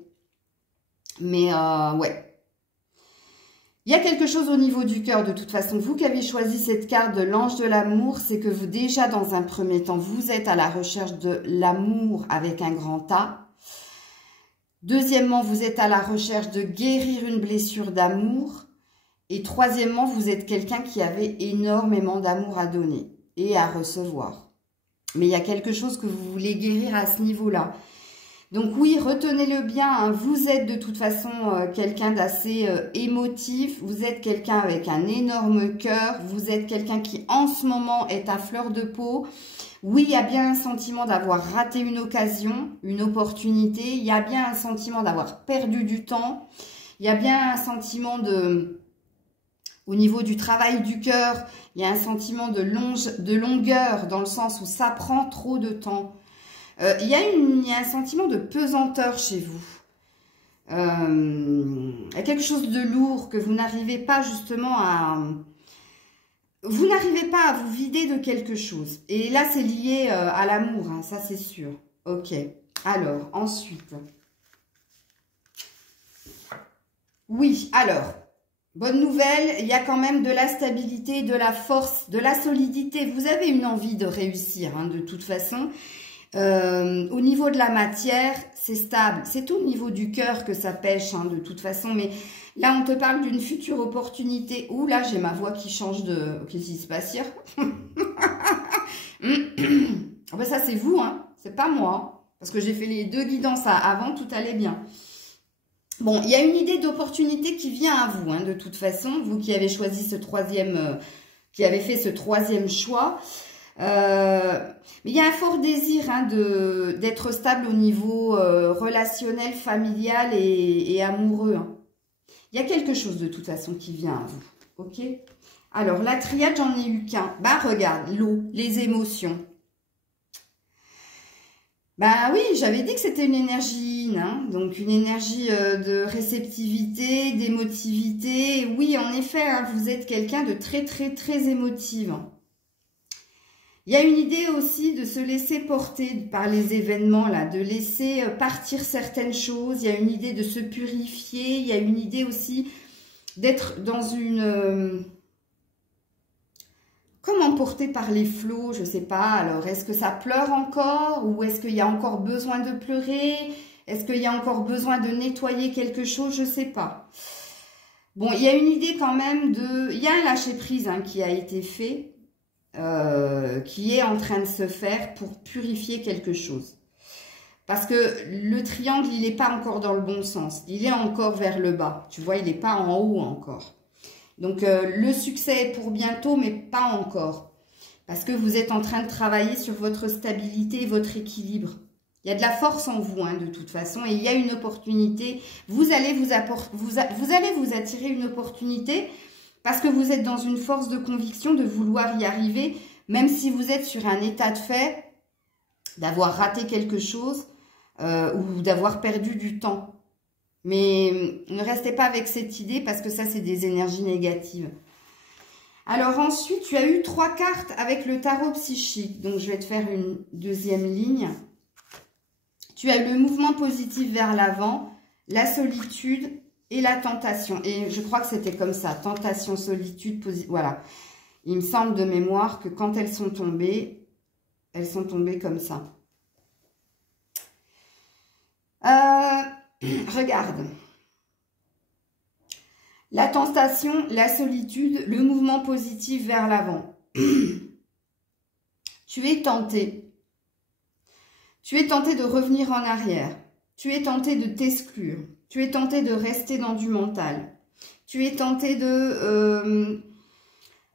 Mais ouais, il y a quelque chose au niveau du cœur. De toute façon, vous qui avez choisi cette carte de l'ange de l'amour, c'est que vous déjà dans un premier temps, vous êtes à la recherche de l'amour avec un grand A. Deuxièmement, vous êtes à la recherche de guérir une blessure d'amour. Et troisièmement, vous êtes quelqu'un qui avait énormément d'amour à donner et à recevoir. Mais il y a quelque chose que vous voulez guérir à ce niveau-là. Donc oui, retenez-le bien, hein, vous êtes de toute façon quelqu'un d'assez émotif, vous êtes quelqu'un avec un énorme cœur, vous êtes quelqu'un qui en ce moment est à fleur de peau. Oui, il y a bien un sentiment d'avoir raté une occasion, une opportunité, il y a bien un sentiment d'avoir perdu du temps, il y a bien un sentiment au niveau du travail du cœur, il y a un sentiment de longueur dans le sens où ça prend trop de temps. Il y a un sentiment de pesanteur chez vous. Il y a quelque chose de lourd que vous n'arrivez pas justement à... Vous n'arrivez pas à vous vider de quelque chose. Et là, c'est lié à l'amour, hein, ça c'est sûr. Ok. Alors, ensuite. Oui, alors, bonne nouvelle, il y a quand même de la stabilité, de la force, de la solidité. Vous avez une envie de réussir, hein, de toute façon. Au niveau de la matière, c'est stable. C'est au niveau du cœur que ça pêche, hein, de toute façon. Mais là, on te parle d'une future opportunité. Ouh là, j'ai ma voix qui change de... Qu'est-ce qui se passe hier? Ben, ça, c'est vous, hein. C'est pas moi. Parce que j'ai fait les deux guidances avant, tout allait bien. Bon, il y a une idée d'opportunité qui vient à vous, hein, de toute façon. Vous qui avez choisi ce troisième... qui avez fait ce troisième choix... mais il y a un fort désir, hein, d'être stable au niveau relationnel, familial et amoureux. Hein. Il y a quelque chose de toute façon qui vient à vous. Ok? Alors, la triade, j'en ai eu qu'un. Bah, regarde, l'eau, les émotions. Bah oui, j'avais dit que c'était une énergie yin, hein, donc une énergie de réceptivité, d'émotivité. Oui, en effet, hein, vous êtes quelqu'un de très, très, très émotive. Il y a une idée aussi de se laisser porter par les événements, là, de laisser partir certaines choses. Il y a une idée de se purifier. Il y a une idée aussi d'être dans une... comme emporté par les flots, je ne sais pas. Alors, est-ce que ça pleure encore ou est-ce qu'il y a encore besoin de pleurer? Est-ce qu'il y a encore besoin de nettoyer quelque chose? Je ne sais pas. Bon, il y a une idée quand même de... Il y a un lâcher-prise, hein, qui a été fait. Qui est en train de se faire pour purifier quelque chose. Parce que le triangle, il n'est pas encore dans le bon sens. Il est encore vers le bas. Tu vois, il n'est pas en haut encore. Donc, le succès est pour bientôt, mais pas encore. Parce que vous êtes en train de travailler sur votre stabilité et votre équilibre. Il y a de la force en vous, hein, de toute façon. Et il y a une opportunité. Vous allez vous attirer une opportunité... Parce que vous êtes dans une force de conviction de vouloir y arriver, même si vous êtes sur un état de fait, d'avoir raté quelque chose ou d'avoir perdu du temps. Mais ne restez pas avec cette idée parce que ça, c'est des énergies négatives. Alors ensuite, tu as eu 3 cartes avec le tarot psychique. Donc, je vais te faire une deuxième ligne. Tu as eu le mouvement positif vers l'avant, la solitude... et la tentation. Et je crois que c'était comme ça. Tentation, solitude, voilà. Il me semble de mémoire que quand elles sont tombées, Elles sont tombées comme ça. Regarde. La tentation, la solitude, le mouvement positif vers l'avant. Tu es tenté. Tu es tenté de revenir en arrière. Tu es tenté de t'exclure. Tu es tenté de rester dans du mental. Tu es tenté de...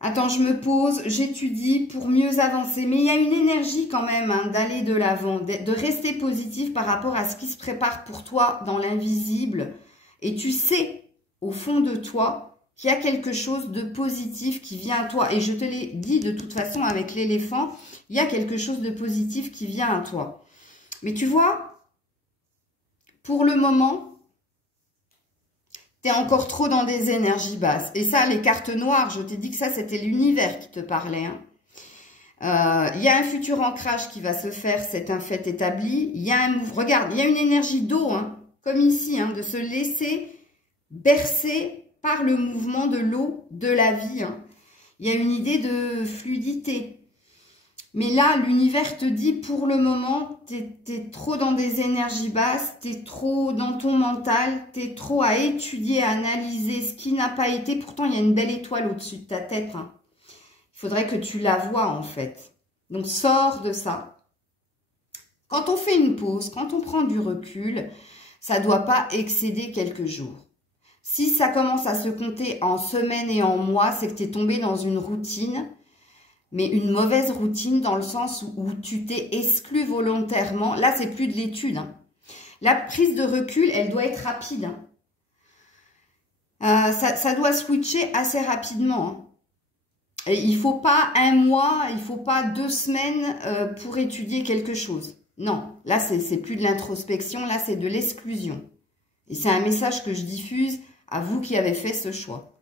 Attends, je me pose, j'étudie pour mieux avancer. Mais il y a une énergie quand même hein, d'aller de l'avant, de rester positif par rapport à ce qui se prépare pour toi dans l'invisible. Et tu sais, au fond de toi, qu'il y a quelque chose de positif qui vient à toi. Et je te l'ai dit de toute façon avec l'éléphant, il y a quelque chose de positif qui vient à toi. Mais tu vois, pour le moment... tu es encore trop dans des énergies basses. Et ça, les cartes noires, je t'ai dit que ça, c'était l'univers qui te parlait. Hein. Y a un futur ancrage qui va se faire, c'est un fait établi. Il y a un regarde, il y a une énergie d'eau, hein, comme ici, hein, de se laisser bercer par le mouvement de l'eau de la vie. Hein. Il y a une idée de fluidité. Mais là, l'univers te dit, pour le moment, tu es trop dans des énergies basses, tu es trop dans ton mental, tu es trop à étudier, à analyser ce qui n'a pas été. Pourtant, il y a une belle étoile au-dessus de ta tête. Hein. Il faudrait que tu la vois, en fait. Donc, sors de ça. Quand on fait une pause, quand on prend du recul, ça ne doit pas excéder quelques jours. Si ça commence à se compter en semaines et en mois, c'est que tu es tombé dans une routine, mais une mauvaise routine dans le sens où tu t'es exclu volontairement. Là, c'est plus de l'étude. Hein. La prise de recul, elle doit être rapide. Hein. Ça doit switcher assez rapidement. Hein. Et il ne faut pas un mois, il ne faut pas 2 semaines pour étudier quelque chose. Non, là, c'est plus de l'introspection, là, c'est de l'exclusion. Et c'est un message que je diffuse à vous qui avez fait ce choix.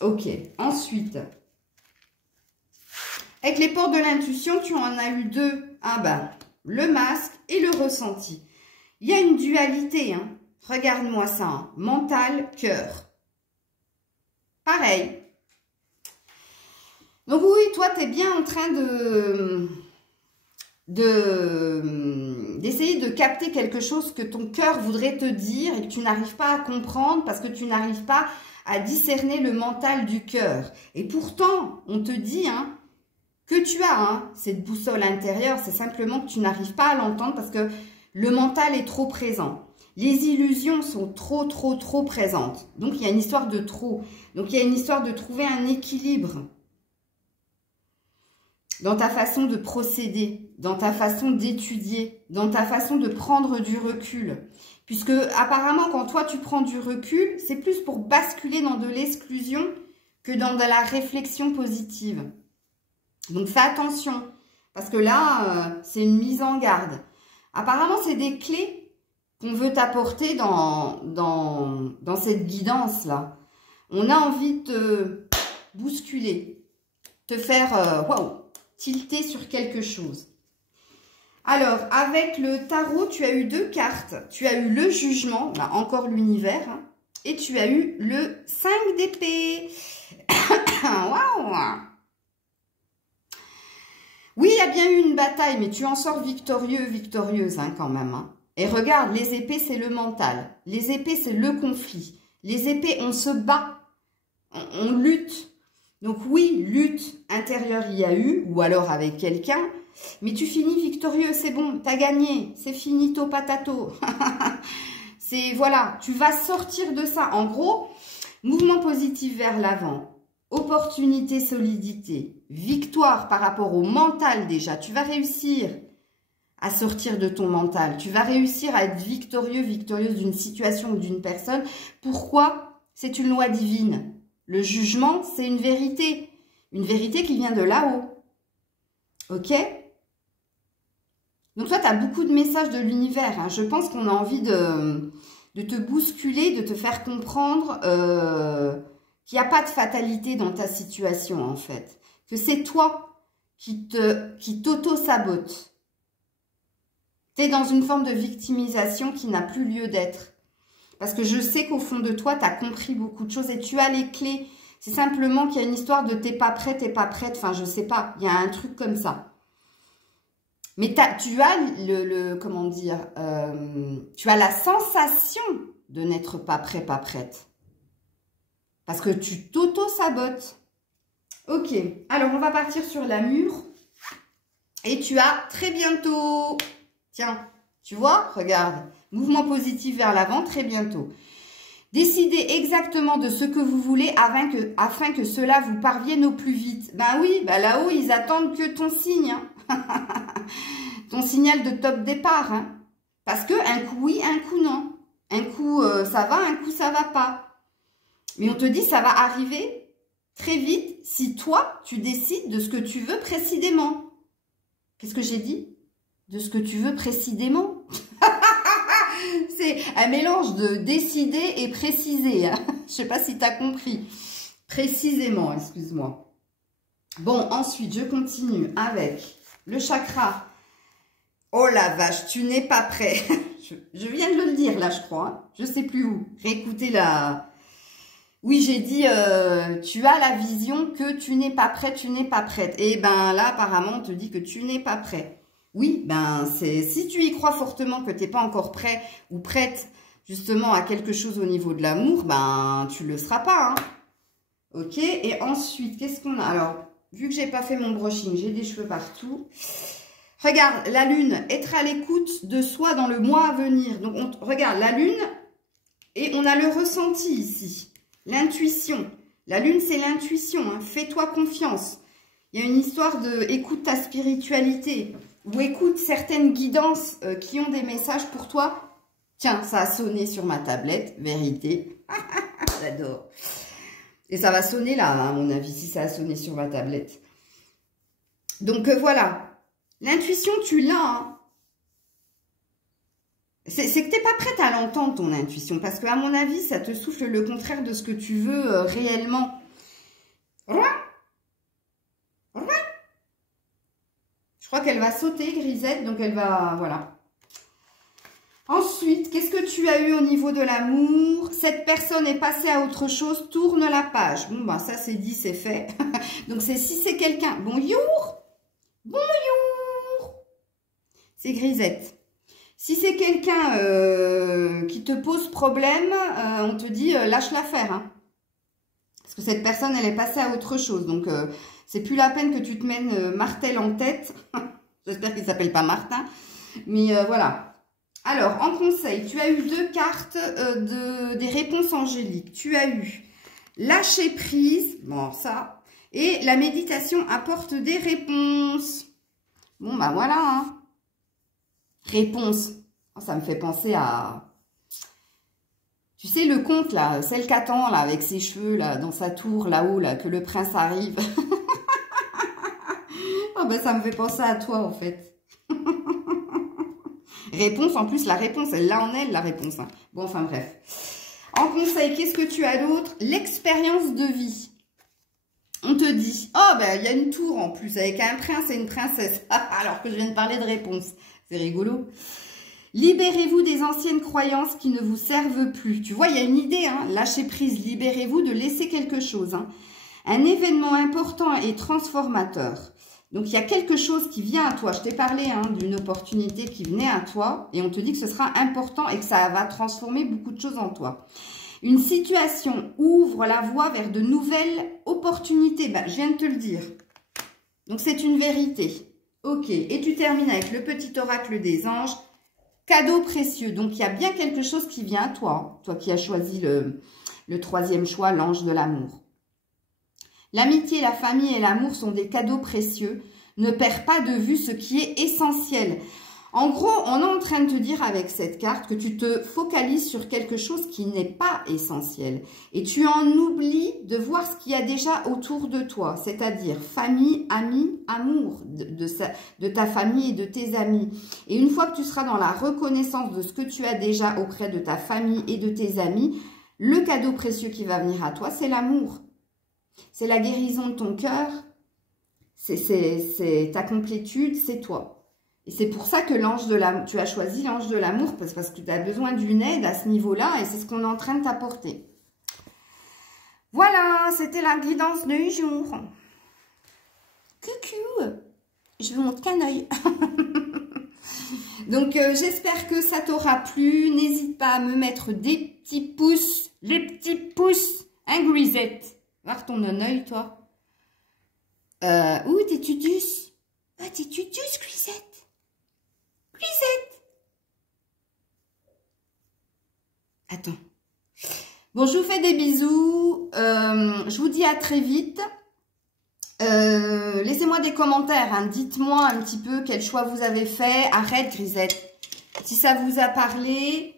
Ok, ensuite... avec les portes de l'intuition, tu en as eu 2. Ah ben, le masque et le ressenti. Il y a une dualité. Hein. Regarde-moi ça. Hein. Mental, cœur. Pareil. Donc oui, toi, tu es bien en train d'essayer de capter quelque chose que ton cœur voudrait te dire et que tu n'arrives pas à comprendre parce que tu n'arrives pas à discerner le mental du cœur. Et pourtant, on te dit... hein, que tu as hein, cette boussole intérieure, c'est simplement que tu n'arrives pas à l'entendre parce que le mental est trop présent. Les illusions sont trop présentes. Donc, il y a une histoire de trop. Donc, il y a une histoire de trouver un équilibre dans ta façon de procéder, dans ta façon d'étudier, dans ta façon de prendre du recul. Puisque, apparemment, quand toi, tu prends du recul, c'est plus pour basculer dans de l'exclusion que dans de la réflexion positive. Donc, fais attention, parce que là, c'est une mise en garde. Apparemment, c'est des clés qu'on veut t'apporter dans cette guidance-là. On a envie de te bousculer, te faire waouh, tilter sur quelque chose. Alors, avec le tarot, tu as eu 2 cartes. Tu as eu le jugement, là, encore l'univers, hein, et tu as eu le 5 d'épée. Waouh! Oui, il y a bien eu une bataille, mais tu en sors victorieux, victorieuse hein, quand même. Hein. Et regarde, les épées, c'est le mental. Les épées, c'est le conflit. Les épées, on se bat. On lutte. Donc oui, lutte intérieure il y a eu, ou alors avec quelqu'un. Mais tu finis victorieux, c'est bon, t'as gagné. C'est finito patato. C'est, voilà, tu vas sortir de ça. En gros, mouvement positif vers l'avant. Opportunité, solidité, victoire par rapport au mental déjà. Tu vas réussir à sortir de ton mental. Tu vas réussir à être victorieux, victorieuse d'une situation ou d'une personne. Pourquoi? C'est une loi divine. Le jugement, c'est une vérité. Une vérité qui vient de là-haut. Ok? Donc toi, tu as beaucoup de messages de l'univers. Hein. Je pense qu'on a envie de te bousculer, de te faire comprendre... qu'il n'y a pas de fatalité dans ta situation, en fait. Que c'est toi qui t'auto-sabote. Tu es dans une forme de victimisation qui n'a plus lieu d'être. Parce que je sais qu'au fond de toi, tu as compris beaucoup de choses et tu as les clés. C'est simplement qu'il y a une histoire de t'es pas prête, enfin, je sais pas. Il y a un truc comme ça. Mais tu as comment dire, tu as la sensation de n'être pas prêt, pas prête. Parce que tu t'auto-sabotes. Ok, alors on va partir sur la mûre. Et tu as très bientôt. Tiens, tu vois, regarde. Mouvement positif vers l'avant, très bientôt. Décidez exactement de ce que vous voulez afin que cela vous parvienne au plus vite. Ben oui, ben là-haut, ils attendent que ton signe. Hein. Ton signal de top départ. Hein. Parce que un coup oui, un coup non. Un coup ça va, un coup ça va pas. Mais on te dit ça va arriver très vite si toi, tu décides de ce que tu veux précisément. Qu'est-ce que j'ai dit? De ce que tu veux précisément. C'est un mélange de décider et préciser. Hein. Je sais pas si tu as compris. Précisément, excuse-moi. Bon, ensuite, je continue avec le chakra. Oh la vache, tu n'es pas prêt. Je viens de le dire là, je crois. Hein. Je sais plus où. Réécoutez la... Oui, j'ai dit, tu as la vision que tu n'es pas prêt, tu n'es pas prête. Et ben là, apparemment, on te dit que tu n'es pas prêt. Oui, ben si tu y crois fortement que tu n'es pas encore prêt ou prête justement à quelque chose au niveau de l'amour, ben tu ne le seras pas. Hein. Ok, et ensuite, qu'est-ce qu'on a? Alors, vu que j'ai pas fait mon brushing, j'ai des cheveux partout. Regarde, la lune, être à l'écoute de soi dans le mois à venir. Donc, regarde, la lune, et on a le ressenti ici. L'intuition. La lune, c'est l'intuition. Hein. Fais-toi confiance. Il y a une histoire de écoute ta spiritualité. Ou écoute certaines guidances qui ont des messages pour toi. Tiens, ça a sonné sur ma tablette. Vérité. J'adore. Et ça va sonner là, hein, à mon avis, si ça a sonné sur ma tablette. Donc, voilà. L'intuition, tu l'as. Hein. C'est que tu n'es pas prête à l'entendre, ton intuition. Parce qu'à mon avis, ça te souffle le contraire de ce que tu veux réellement. Je crois qu'elle va sauter, Grisette. Donc, elle va... Voilà. Ensuite, qu'est-ce que tu as eu au niveau de l'amour? Cette personne est passée à autre chose. Tourne la page. Bon, ben, ça, c'est dit, c'est fait. Donc, si c'est quelqu'un... Bonjour. Bonjour. C'est Grisette. Si c'est quelqu'un qui te pose problème, on te dit lâche l'affaire. Hein. Parce que cette personne, elle est passée à autre chose. Donc, c'est plus la peine que tu te mènes Martel en tête. J'espère qu'il ne s'appelle pas Martin. Mais voilà. Alors, en conseil, tu as eu 2 cartes des réponses angéliques. Tu as eu lâcher prise. Bon, ça. Et la méditation apporte des réponses. Bon, bah voilà, hein. Réponse. Oh, ça me fait penser à... Tu sais, le conte, là, celle qu'attend, là, avec ses cheveux, là, dans sa tour, là-haut, là, que le prince arrive. Oh, ben, ça me fait penser à toi, en fait. Réponse, en plus, la réponse, elle l'a en elle, la réponse. Hein. Bon, enfin, bref. En conseil, qu'est-ce que tu as d'autre? L'expérience de vie. On te dit, oh, ben, il y a une tour, en plus, avec un prince et une princesse. Alors que je viens de parler de réponse. C'est rigolo. Libérez-vous des anciennes croyances qui ne vous servent plus. Tu vois, il y a une idée, hein. Lâchez prise, libérez-vous de laisser quelque chose. Hein. Un événement important et transformateur. Donc, il y a quelque chose qui vient à toi. Je t'ai parlé hein, d'une opportunité qui venait à toi et on te dit que ce sera important et que ça va transformer beaucoup de choses en toi. Une situation ouvre la voie vers de nouvelles opportunités. Ben, je viens de te le dire. Donc, c'est une vérité. Ok, et tu termines avec le petit oracle des anges. Cadeau précieux. Donc, il y a bien quelque chose qui vient à toi. Toi qui as choisi le 3e choix, l'ange de l'amour. L'amitié, la famille et l'amour sont des cadeaux précieux. Ne perds pas de vue ce qui est essentiel. En gros, on est en train de te dire avec cette carte que tu te focalises sur quelque chose qui n'est pas essentiel. Et tu en oublies de voir ce qu'il y a déjà autour de toi. C'est-à-dire famille, amis, amour de ta famille et de tes amis. Et une fois que tu seras dans la reconnaissance de ce que tu as déjà auprès de ta famille et de tes amis, le cadeau précieux qui va venir à toi, c'est l'amour. C'est la guérison de ton cœur. C'est ta complétude, c'est toi. Et c'est pour ça que l'ange de l'amour, tu as choisi l'ange de l'amour, parce que tu as besoin d'une aide à ce niveau-là, et c'est ce qu'on est en train de t'apporter. Voilà, c'était la guidance du jour. Coucou, je vous montre qu'un œil. Donc, j'espère que ça t'aura plu. N'hésite pas à me mettre des petits pouces, les petits pouces. Hein, Grisette? Voir ton non-œil, toi. Où t'es tudus? Ah, t'es tudus, Grisette? Grisette? Attends. Bon, je vous fais des bisous. Je vous dis à très vite. Laissez-moi des commentaires. Hein. Dites-moi un petit peu quel choix vous avez fait. Arrête, Grisette. Si ça vous a parlé,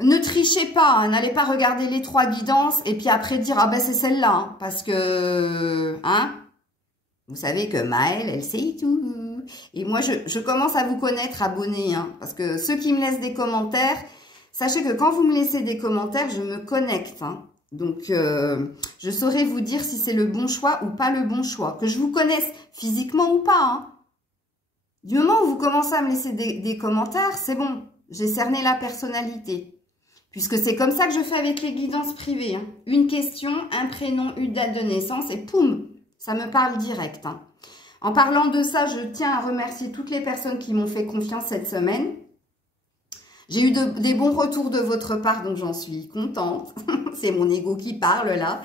ne trichez pas. Hein. N'allez pas regarder les 3 guidances et puis après dire « Ah ben c'est celle-là. Hein, » parce que, hein, vous savez que Maëlle, elle sait tout. Et moi, je commence à vous connaître, abonnés. Hein, parce que ceux qui me laissent des commentaires, sachez que quand vous me laissez des commentaires, je me connecte. Hein. Donc, je saurai vous dire si c'est le bon choix ou pas le bon choix. Que je vous connaisse physiquement ou pas. Hein. Du moment où vous commencez à me laisser des commentaires, c'est bon. J'ai cerné la personnalité. Puisque c'est comme ça que je fais avec les guidances privées. Hein. Une question, un prénom, une date de naissance et poum, ça me parle direct. Hein. En parlant de ça, je tiens à remercier toutes les personnes qui m'ont fait confiance cette semaine. J'ai eu des bons retours de votre part, donc j'en suis contente. C'est mon ego qui parle là.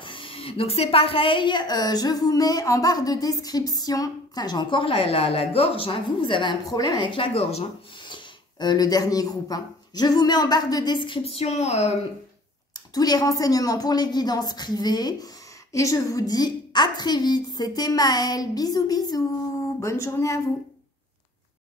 Donc c'est pareil, je vous mets en barre de description. J'ai encore la gorge, hein. Vous avez un problème avec la gorge, hein. Le dernier groupe. Hein. Je vous mets en barre de description tous les renseignements pour les guidances privées. Et je vous dis à très vite. C'était Maëlle. Bisous, bisous. Bonne journée à vous.